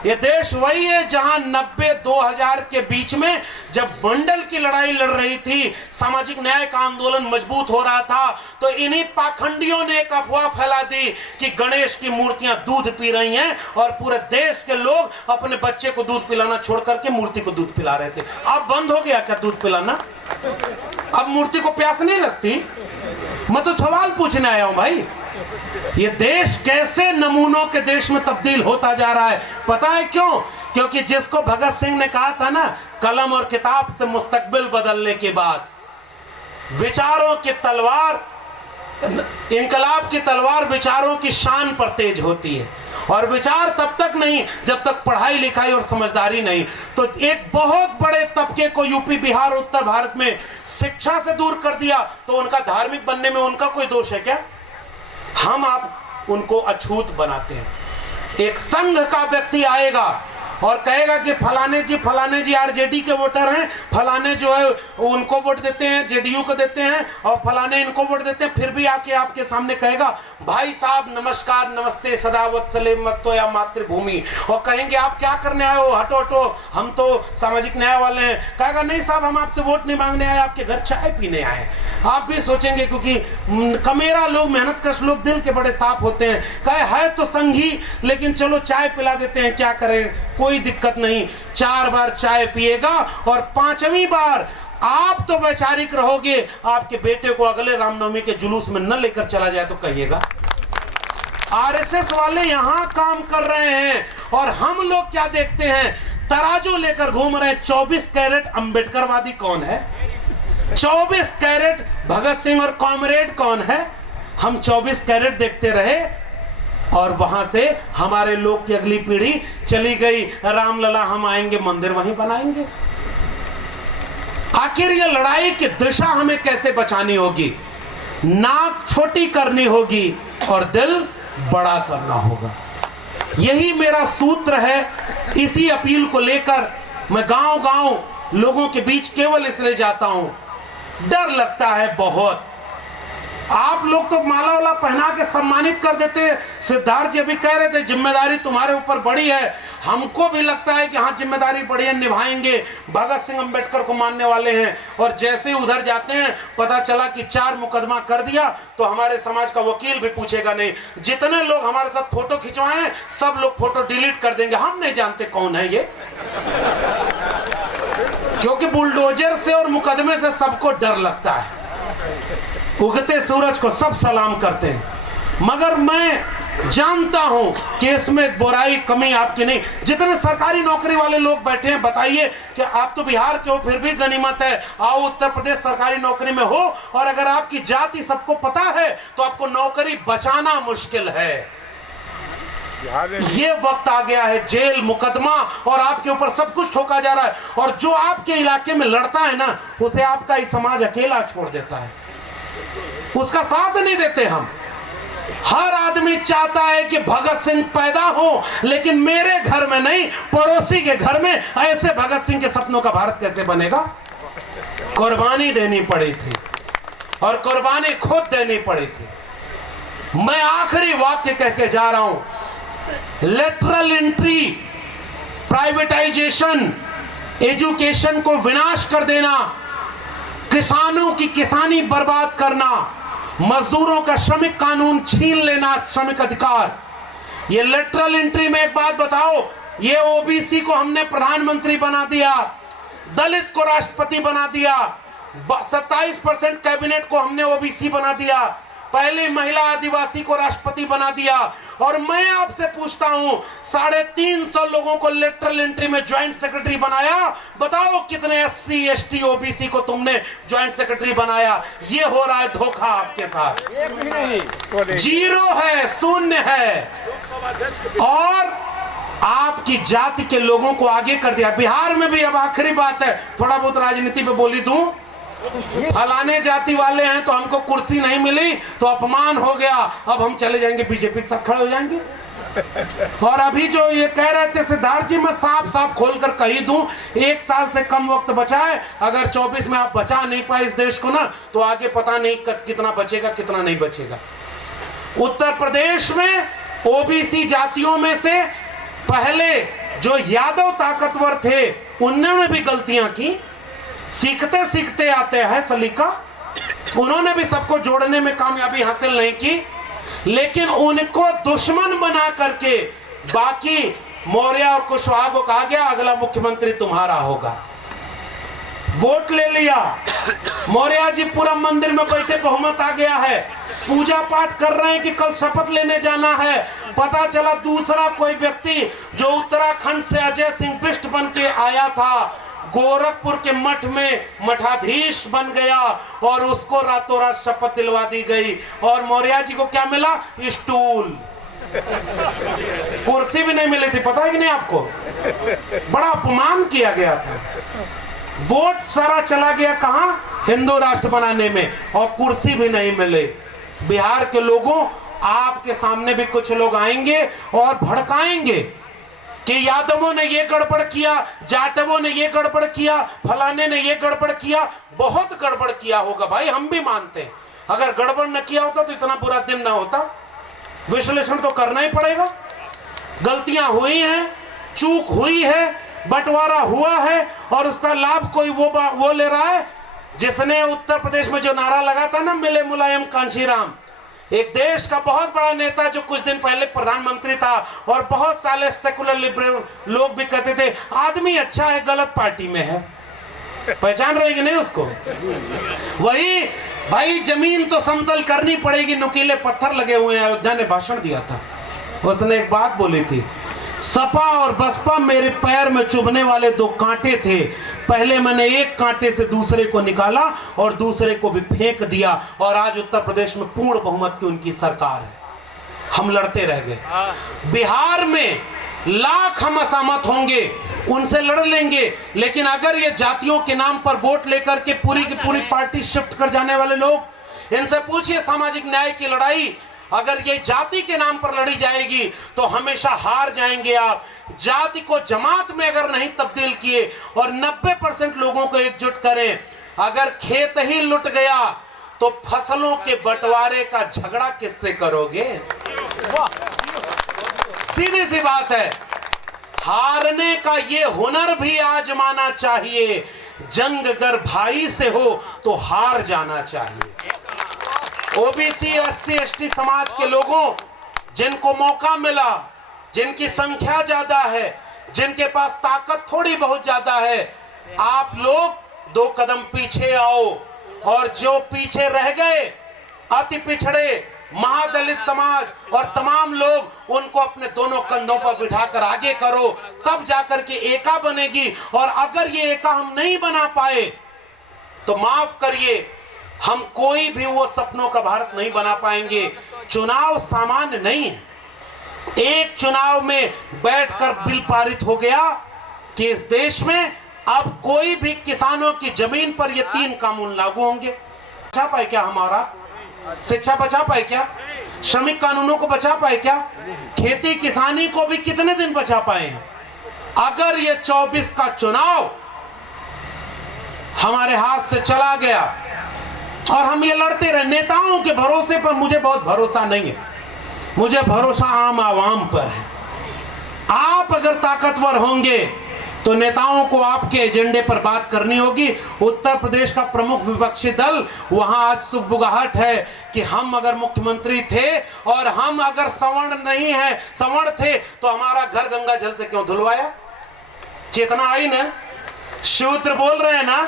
ये देश वही है जहां 90-2000 के बीच में जब मंडल की लड़ाई लड़ रही थी, सामाजिक न्याय का आंदोलन मजबूत हो रहा था, तो इन्हीं पाखंडियों ने एक अफवाह फैला दी कि गणेश की मूर्तियां दूध पी रही हैं, और पूरे देश के लोग अपने बच्चे को दूध पिलाना छोड़ करके मूर्ति को दूध पिला रहे थे। अब बंद हो गया क्या दूध पिलाना? अब मूर्ति को प्यास नहीं लगती? मैं तो सवाल पूछने आया हूं भाई, ये देश कैसे नमूनों के देश में तब्दील होता जा रहा है? पता है क्यों? क्योंकि जिसको भगत सिंह ने कहा था ना, कलम और किताब से मुस्तकबिल बदलने के बाद विचारों की तलवार, इंकलाब की तलवार विचारों की शान पर तेज होती है, और विचार तब तक नहीं जब तक पढ़ाई लिखाई और समझदारी नहीं। तो एक बहुत बड़े तबके को यूपी, बिहार, उत्तर भारत में शिक्षा से दूर कर दिया, तो उनका धार्मिक बनने में उनका कोई दोष है क्या? हम आप उनको अछूत बनाते हैं। एक संघ का व्यक्ति आएगा और कहेगा कि फलाने जी आरजेडी के वोटर हैं, फलाने जो है उनको वोट देते हैं, जेडीयू को देते हैं, और फलाने इनको वोट देते हैं, फिर भी आके आपके सामने कहेगा भाई साहब नमस्कार, नमस्ते, सदावत्सले मत्तो या मातृभूमि, और कहेंगे आप क्या करने आए हो, हटो हटो, हम तो सामाजिक न्याय वाले हैं। कहेगा नहीं साहब, हम आपसे वोट नहीं मांगने आए, आपके घर चाय पीने आए। आप भी सोचेंगे, क्योंकि कमेरा लोग, मेहनत कश लोग दिल के बड़े साफ होते हैं, कहे है तो संघी, लेकिन चलो चाय पिला देते हैं, क्या करें, कोई दिक्कत नहीं। 4 बार चाय पिएगा और 5वीं बार आप तो वैचारिक रहोगे, आपके बेटे को अगले रामनवमी के जुलूस में न लेकर चला जाए तो कहिएगा। आरएसएस वाले यहां काम कर रहे हैं, और हम लोग क्या देखते हैं, तराजू लेकर घूम रहे हैं। 24 कैरेट अंबेडकरवादी कौन है? 24 कैरेट भगत सिंह और कॉमरेड कौन है? हम 24 कैरेट देखते रहे। और वहां से हमारे लोग की अगली पीढ़ी चली गई, रामलला हम आएंगे मंदिर वहीं बनाएंगे। आखिर ये लड़ाई की दिशा हमें कैसे बचानी होगी? नाक छोटी करनी होगी और दिल बड़ा करना होगा। यही मेरा सूत्र है। इसी अपील को लेकर मैं गांव-गांव लोगों के बीच केवल इसलिए जाता हूं, डर लगता है बहुत। आप लोग तो माला वाला पहना के सम्मानित कर देते हैं। सिद्धार्थ जी अभी कह रहे थे जिम्मेदारी तुम्हारे ऊपर बड़ी है। हमको भी लगता है कि हाँ जिम्मेदारी बड़ी है, निभाएंगे। भगत सिंह अंबेडकर को मानने वाले हैं और जैसे ही उधर जाते हैं पता चला कि 4 मुकदमा कर दिया तो हमारे समाज का वकील भी पूछेगा नहीं। जितने लोग हमारे साथ फोटो खिंचवाए सब लोग फोटो डिलीट कर देंगे। हम नहीं जानते कौन है ये, क्योंकि बुलडोजर से और मुकदमे से सबको डर लगता है। उगते सूरज को सब सलाम करते हैं, मगर मैं जानता हूं कि इसमें बुराई कमी आपकी नहीं। जितने सरकारी नौकरी वाले लोग बैठे हैं बताइए कि आप तो बिहार के हो, फिर भी गनीमत है। आओ उत्तर प्रदेश सरकारी नौकरी में हो और अगर आपकी जाति सबको पता है तो आपको नौकरी बचाना मुश्किल है। ये वक्त आ गया है, जेल मुकदमा और आपके ऊपर सब कुछ ठोका जा रहा है। और जो आपके इलाके में लड़ता है ना, उसे आपका ही समाज अकेला छोड़ देता है, उसका साथ नहीं देते हम। हर आदमी चाहता है कि भगत सिंह पैदा हो, लेकिन मेरे घर में नहीं, पड़ोसी के घर में। ऐसे भगत सिंह के सपनों का भारत कैसे बनेगा? कुर्बानी देनी पड़ी थी और कुर्बानी खुद देनी पड़ी थी। मैं आखिरी वाक्य कह के जा रहा हूं, लेटरल एंट्री, प्राइवेटाइजेशन, एजुकेशन को विनाश कर देना, किसानों की किसानी बर्बाद करना, मजदूरों का श्रमिक कानून छीन लेना, श्रमिक अधिकार। ये लेटरल एंट्री में एक बात बताओ, ये ओबीसी को हमने प्रधानमंत्री बना दिया, दलित को राष्ट्रपति बना दिया, 27% कैबिनेट को हमने ओबीसी बना दिया, पहली महिला आदिवासी को राष्ट्रपति बना दिया। और मैं आपसे पूछता हूं, 350 लोगों को लेटरल एंट्री में ज्वाइंट सेक्रेटरी बनाया। बताओ कितने SC ST OBC को तुमने ज्वाइंट सेक्रेटरी बनाया? ये हो रहा है धोखा आपके साथ। जीरो है, शून्य है। और आपकी जाति के लोगों को आगे कर दिया। बिहार में भी अब आखिरी बात है, थोड़ा बहुत राजनीति पे बोली दूं, फलाने जाति वाले हैं तो हमको कुर्सी नहीं मिली तो अपमान हो गया, अब हम चले जाएंगे बीजेपी के साथ खड़े हो जाएंगे। और अभी जो ये कह रहे थे सिद्धार्थ जी, मैं साफ साफ खोलकर कही दूं, 1 साल से कम वक्त बचा है। अगर 24 में आप बचा नहीं पाए इस देश को ना, तो आगे पता नहीं कितना बचेगा कितना नहीं बचेगा। उत्तर प्रदेश में ओबीसी जातियों में से पहले जो यादव ताकतवर थे उन्होंने भी गलतियां की, सीखते सीखते आते हैं सलीका। उन्होंने भी सबको जोड़ने में कामयाबी हासिल नहीं की, लेकिन उनको दुश्मन बना करके बाकी मौर्य और कुशवाहा को कहा गया अगला मुख्यमंत्री तुम्हारा होगा। वोट ले लिया, मौर्य जी पूरा मंदिर में बैठे, बहुमत आ गया है, पूजा पाठ कर रहे हैं कि कल शपथ लेने जाना है। पता चला दूसरा कोई व्यक्ति जो उत्तराखंड से अजय सिंह बिष्ट बन के आया था, गोरखपुर के मठ में मठाधीश बन गया और उसको रातों रात शपथ दिलवा दी गई। और मौर्य जी को क्या मिला? स्टूल, कुर्सी भी नहीं मिली थी, पता है कि नहीं आपको? बड़ा अपमान किया गया था। वोट सारा चला गया कहां? हिंदू राष्ट्र बनाने में, और कुर्सी भी नहीं मिले। बिहार के लोगों, आपके सामने भी कुछ लोग आएंगे और भड़काएंगे कि यादवों ने ये गड़बड़ किया, जाटवों ने ये गड़बड़ किया, फलाने ने ये गड़बड़ किया। बहुत गड़बड़ किया होगा भाई, हम भी मानते हैं। अगर गड़बड़ न किया होता तो इतना बुरा दिन ना होता। विश्लेषण तो करना ही पड़ेगा। गलतियां हुई हैं, चूक हुई है, बंटवारा हुआ है और उसका लाभ कोई वो ले रहा है जिसने उत्तर प्रदेश में जो नारा लगा था ना, मिले मुलायम कांशीराम, एक देश का बहुत बड़ा नेता जो कुछ दिन पहले प्रधानमंत्री था, और बहुत सारे सेकुलर लिबरल लोग भी कहते थे आदमी अच्छा है, गलत पार्टी में है। पहचान रहे कि नहीं उसको? वही भाई, जमीन तो समतल करनी पड़ेगी, नुकीले पत्थर लगे हुए हैं। अयोध्या ने भाषण दिया था, उसने एक बात बोली थी, सपा और बसपा मेरे पैर में चुभने वाले 2 कांटे थे, पहले मैंने एक कांटे से दूसरे को निकाला और दूसरे को भी फेंक दिया, और आज उत्तर प्रदेश में पूर्ण बहुमत की उनकी सरकार है। हम लड़ते रह गए। बिहार में लाख हम असहमत होंगे, उनसे लड़ लेंगे, लेकिन अगर ये जातियों के नाम पर वोट लेकर के पूरी की पूरी पार्टी शिफ्ट कर जाने वाले लोग, इनसे पूछिए सामाजिक न्याय की लड़ाई अगर ये जाति के नाम पर लड़ी जाएगी तो हमेशा हार जाएंगे आप। जाति को जमात में अगर नहीं तब्दील किए और 90% लोगों को एकजुट करें, अगर खेत ही लुट गया तो फसलों के बंटवारे का झगड़ा किससे करोगे? सीधी सी बात है। हारने का ये हुनर भी आजमाना चाहिए। जंग अगर भाई से हो तो हार जाना चाहिए। ओबीसी एससी एसटी समाज के लोगों, जिनको मौका मिला, जिनकी संख्या ज्यादा है, जिनके पास ताकत थोड़ी बहुत ज्यादा है, आप लोग 2 कदम पीछे आओ और जो पीछे रह गए अति पिछड़े महादलित समाज और तमाम लोग, उनको अपने दोनों कंधों पर बिठाकर आगे करो, तब जाकर के एका बनेगी। और अगर ये एका हम नहीं बना पाए तो माफ करिए, हम कोई भी वो सपनों का भारत नहीं बना पाएंगे। चुनाव सामान्य नहीं है। एक चुनाव में बैठकर बिल पारित हो गया कि इस देश में अब कोई भी किसानों की जमीन पर ये 3 कानून लागू होंगे। बचा पाए क्या हमारा? शिक्षा बचा पाए क्या? श्रमिक कानूनों को बचा पाए क्या? खेती किसानी को भी कितने दिन बचा पाए हैं? अगर ये 24 का चुनाव हमारे हाथ से चला गया और हम ये लड़ते रहे, नेताओं के भरोसे पर मुझे बहुत भरोसा नहीं है, मुझे भरोसा आम आवाम पर है। आप अगर ताकतवर होंगे तो नेताओं को आपके एजेंडे पर बात करनी होगी। उत्तर प्रदेश का प्रमुख विपक्षी दल, वहां आज सुगबुगाहट है कि हम अगर मुख्यमंत्री थे और हम अगर सवर्ण नहीं है, सवर्ण थे, तो हमारा घर गंगा जल से क्यों धुलवाया? चेतना आई ना? शूद्र बोल रहे हैं ना,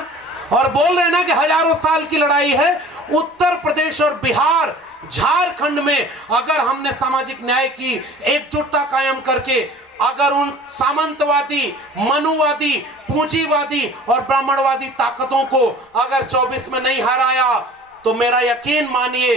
और बोल रहे हैं ना कि हजारों साल की लड़ाई है। उत्तर प्रदेश और बिहार, झारखंड में अगर हमने सामाजिक न्याय की एकजुटता कायम करके अगर उन सामंतवादी, मनुवादी, पूंजीवादी और ब्राह्मणवादी ताकतों को अगर 24 में नहीं हराया तो मेरा यकीन मानिए,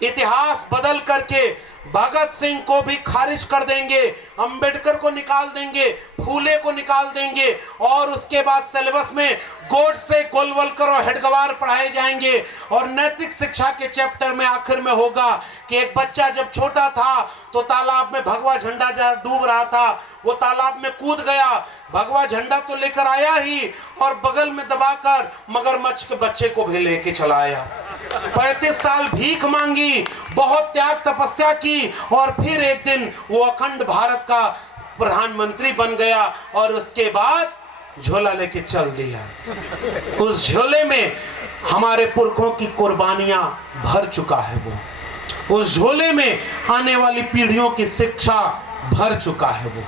इतिहास बदल करके भगत सिंह को भी खारिज कर देंगे, अंबेडकर को निकाल देंगे, फूले को निकाल देंगे, और उसके बाद सिलेबस में गोडसे, गोलवलकर और हेडगवार पढ़ाए जाएंगे। और नैतिक शिक्षा के चैप्टर में आखिर में होगा कि एक बच्चा जब छोटा था तो तालाब में भगवा झंडा जहाँ डूब रहा था, वो तालाब में कूद गया, भगवा झंडा तो लेकर आया ही और बगल में दबाकर मगरमच्छ के बच्चे को भी लेके चला आया। 35 साल भीख मांगी, बहुत त्याग तपस्या की, और फिर एक दिन वो अखंड भारत का प्रधानमंत्री बन गया और उसके बाद झोला लेके चल दिया। उस झोले में हमारे पुरखों की कुर्बानियां भर चुका है वो, उस झोले में आने वाली पीढ़ियों की शिक्षा भर चुका है वो,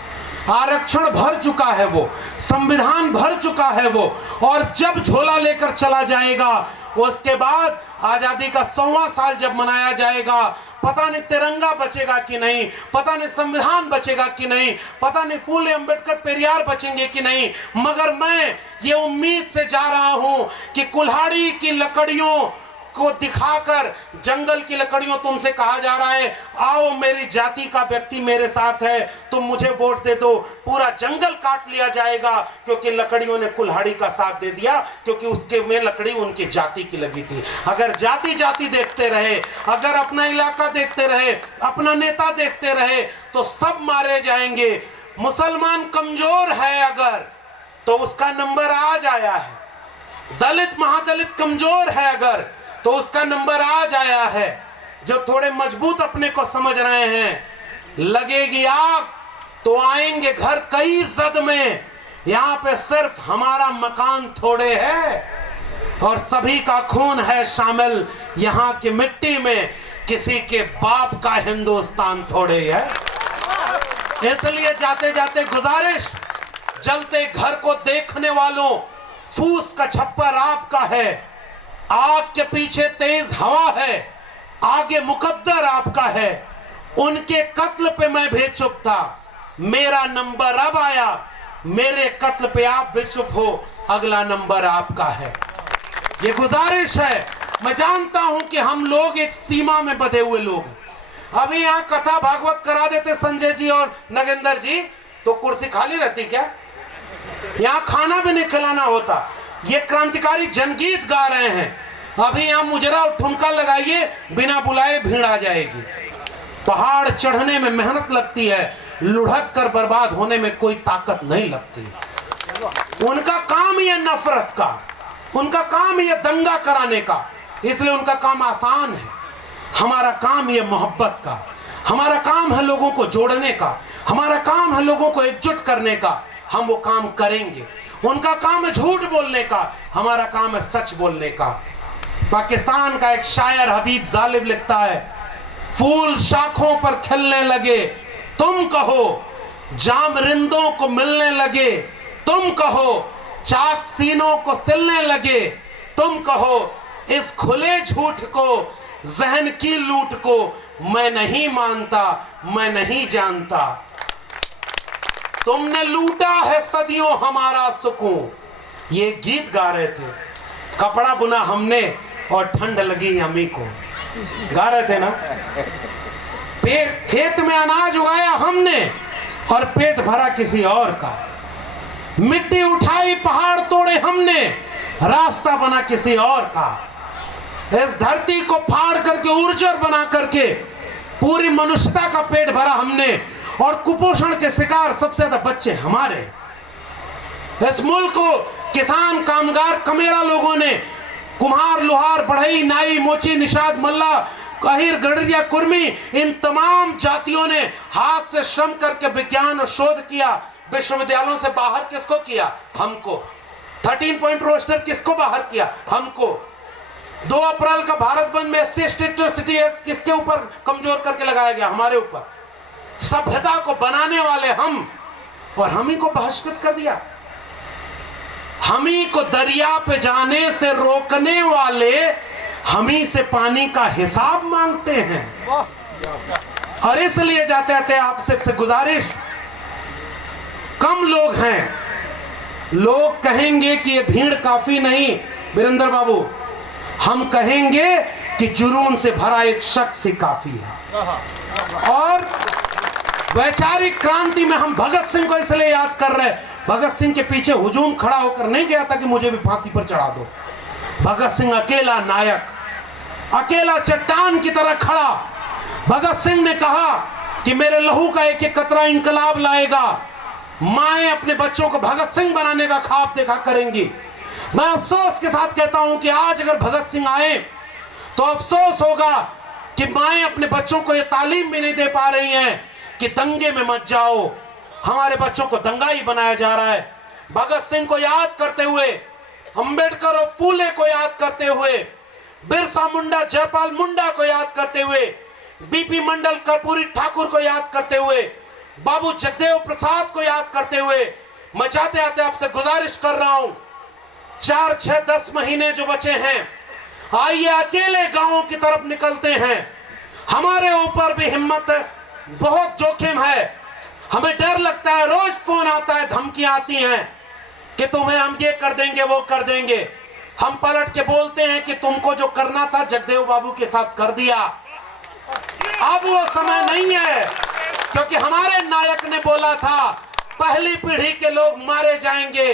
आरक्षण भर चुका है वो, संविधान भर चुका है वो। और जब झोला लेकर चला जाएगा, उसके बाद आजादी का 100वां साल जब मनाया जाएगा, पता नहीं तिरंगा बचेगा कि नहीं, पता नहीं संविधान बचेगा कि नहीं, पता नहीं फूले, अंबेडकर, पेरियार बचेंगे कि नहीं, मगर मैं ये उम्मीद से जा रहा हूं कि कुल्हाड़ी की लकड़ियों को दिखाकर, जंगल की लकड़ियों तुमसे कहा जा रहा है आओ मेरी जाति का व्यक्ति मेरे साथ है, तुम मुझे वोट दे दो, पूरा जंगल काट लिया जाएगा क्योंकि लकड़ियों ने कुल्हाड़ी का साथ दे दिया, क्योंकि उसके में लकड़ी उनकी जाति की लगी थी। अगर जाति जाति देखते रहे, अगर अपना इलाका देखते रहे, अपना नेता देखते रहे, तो सब मारे जाएंगे। मुसलमान कमजोर है अगर, तो उसका नंबर आज आया है। दलित महादलित कमजोर है अगर, तो उसका नंबर आज आया है। जो थोड़े मजबूत अपने को समझ रहे हैं, लगेगी आग तो आएंगे घर कई जद में। यहाँ पे सिर्फ हमारा मकान थोड़े है और सभी का खून है शामिल यहाँ की मिट्टी में, किसी के बाप का हिंदुस्तान थोड़े है। इसलिए जाते जाते गुजारिश, जलते घर को देखने वालों, फूस का छप्पर आपका है, आग के पीछे तेज हवा है, आगे मुकद्दर आपका है। उनके कत्ल पे मैं भी चुप था, मेरा नंबर अब आया, मेरे कत्ल पे आप भी चुप हो, अगला नंबर आपका है। ये गुजारिश है। मैं जानता हूं कि हम लोग एक सीमा में बंधे हुए लोग हैं, अभी यहाँ कथा भागवत करा देते संजय जी और नगेंद्र जी तो कुर्सी खाली रहती क्या? यहाँ खाना भी नहीं खिलाना होता। ये क्रांतिकारी जनगीत गा रहे हैं। अभी यहाँ मुजरा और ठुमका लगाइए, बिना बुलाए भीड़ आ जाएगी। पहाड़ चढ़ने में मेहनत लगती है, लुढ़क कर बर्बाद होने में कोई ताकत नहीं लगती। उनका काम ही है नफरत का, उनका काम ही है दंगा कराने का, इसलिए उनका काम आसान है। हमारा काम ये मोहब्बत का, हमारा काम है लोगों को जोड़ने का, हमारा काम है लोगों को एकजुट करने का। हम वो काम करेंगे। उनका काम है झूठ बोलने का, हमारा काम है सच बोलने का। पाकिस्तान का एक शायर हबीब जालिब लिखता है, फूल शाखों पर खिलने लगे तुम कहो, जामरिंदों को मिलने लगे तुम कहो, चाक सीनों को सिलने लगे तुम कहो, इस खुले झूठ को, जहन की लूट को मैं नहीं मानता, मैं नहीं जानता। तुमने लूटा है सदियों हमारा सुकून। ये गीत गा रहे थे। कपड़ा बुना हमने और ठंड लगी अम्मी को, गा रहे थे ना। खेत में अनाज उगाया हमने और पेट भरा किसी और का। मिट्टी उठाई पहाड़ तोड़े हमने, रास्ता बना किसी और का। इस धरती को फाड़ करके उर्जर बना करके पूरी मनुष्यता का पेट भरा हमने, और कुपोषण के शिकार सबसे ज्यादा बच्चे हमारे। इस मुल्क को किसान, कामगार, कमेरा लोगों ने, कुम्हार, लोहार, बढ़ई, नाई, मोची, निषाद, मल्ला, अहिर, गडरिया, कुर्मी, इन तमाम जातियों ने हाथ से श्रम करके विज्ञान और शोध किया। विश्वविद्यालयों से बाहर किसको किया? हमको। 13 पॉइंट रोस्टर किसको बाहर किया? हमको। 2 अप्रैल का भारत बंद में एससी एट्रोसिटी एक्ट किसके ऊपर कमजोर करके लगाया गया? हमारे ऊपर। सभ्यता को बनाने वाले हम, और हम ही को बहिष्कृत कर दिया। हम ही को दरिया पे जाने से रोकने वाले हम ही से पानी का हिसाब मांगते हैं। और इसलिए जाते जाते आपसे गुजारिश, कम लोग हैं, लोग कहेंगे कि ये भीड़ काफी नहीं। वीरेंद्र बाबू, हम कहेंगे कि जुनून से भरा एक शख्स ही काफी है। और वैचारिक क्रांति में हम भगत सिंह को इसलिए याद कर रहे हैं। भगत सिंह के पीछे हुजूम खड़ा होकर नहीं गया था कि मुझे भी फांसी पर चढ़ा दो। भगत सिंह अकेला नायक, अकेला चट्टान की तरह खड़ा। भगत सिंह ने कहा कि मेरे लहू का एक एक कतरा इंकलाब लाएगा। माएं अपने बच्चों को भगत सिंह बनाने का ख्वाब देखा करेंगी। मैं अफसोस के साथ कहता हूं कि आज अगर भगत सिंह आए तो अफसोस होगा कि माएं अपने बच्चों को यह तालीम भी नहीं दे पा रही हैं कि दंगे में मत जाओ। हमारे बच्चों को दंगाई बनाया जा रहा है। भगत सिंह को याद करते हुए, अंबेडकर और फूले को याद करते हुए, बिरसा मुंडा, जयपाल मुंडा को याद करते हुए, बीपी मंडल, कर्पूरी ठाकुर को याद करते हुए, बाबू जगदेव प्रसाद को याद करते हुए मैं जाते आते आपसे गुजारिश कर रहा हूं, 4, 6, 10 महीने जो बचे हैं, आइए अकेले गांवों की तरफ निकलते हैं। हमारे ऊपर भी हिम्मत बहुत जोखिम है। हमें डर लगता है, रोज फोन आता है, धमकियां आती हैं कि तुम्हें हम ये कर देंगे, वो कर देंगे। हम पलट के बोलते हैं कि तुमको जो करना था जगदेव बाबू के साथ कर दिया। अब वो समय नहीं है, क्योंकि हमारे नायक ने बोला था पहली पीढ़ी के लोग मारे जाएंगे,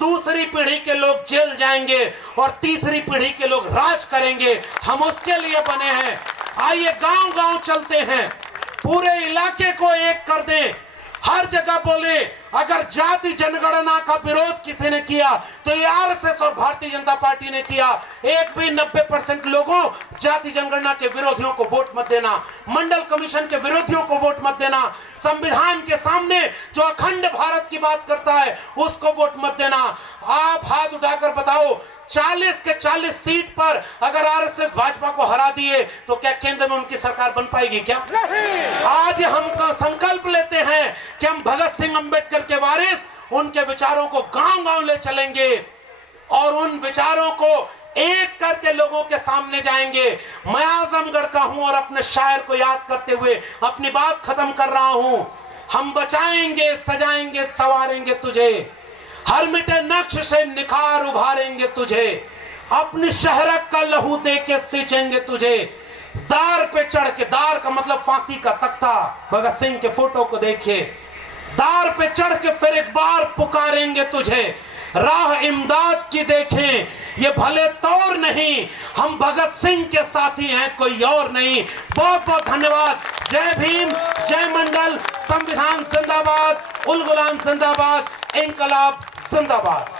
दूसरी पीढ़ी के लोग जेल जाएंगे और तीसरी पीढ़ी के लोग राज करेंगे। हम उसके लिए बने हैं। आइए गांव गांव चलते हैं, पूरे इलाके को एक कर दें। हर जगह बोले, अगर जाति जनगणना का विरोध किसी ने किया तो ये आरएसएस और भारतीय जनता पार्टी ने किया। एक भी 90% लोगों जाति जनगणना के विरोधियों को वोट मत देना, मंडल कमीशन के विरोधियों को वोट मत देना, संविधान के सामने जो अखंड भारत की बात करता है उसको वोट मत देना। आप हाथ उठाकर बताओ, 40 के 40 सीट पर अगर आरएसएस भाजपा को हरा दिए तो क्या केंद्र में उनकी सरकार बन पाएगी? क्या आज हम का संकल्प लेते हैं कि हम भगत सिंह अंबेडकर के वारिस, उनके विचारों को गांव गांव ले चलेंगे और उन विचारों को एक करके लोगों के सामने जाएंगे। मैं आजमगढ़ का हूं और अपने शायर को याद करते हुए अपनी बात खत्म कर रहा हूं। हम बचाएंगे, सजाएंगे, संवारेंगे तुझे, हर मिटे नक्श से निखार उभारेंगे तुझे, अपनी शहरक का लहू दे के सींचेंगे तुझे, दार पे चढ़ के, दार का मतलब फांसी का तख्ता, भगत सिंह के फोटो को देखिए, दार पे चढ़ के फिर एक बार पुकारेंगे तुझे, राह इमदाद की देखें ये भले तौर नहीं, हम भगत सिंह के साथी हैं कोई और नहीं। बहुत बहुत धन्यवाद। जय भीम, जय मंडल, संविधान जिंदाबाद, उल गुलाम जिंदाबाद, इंकलाब जिंदाबाद।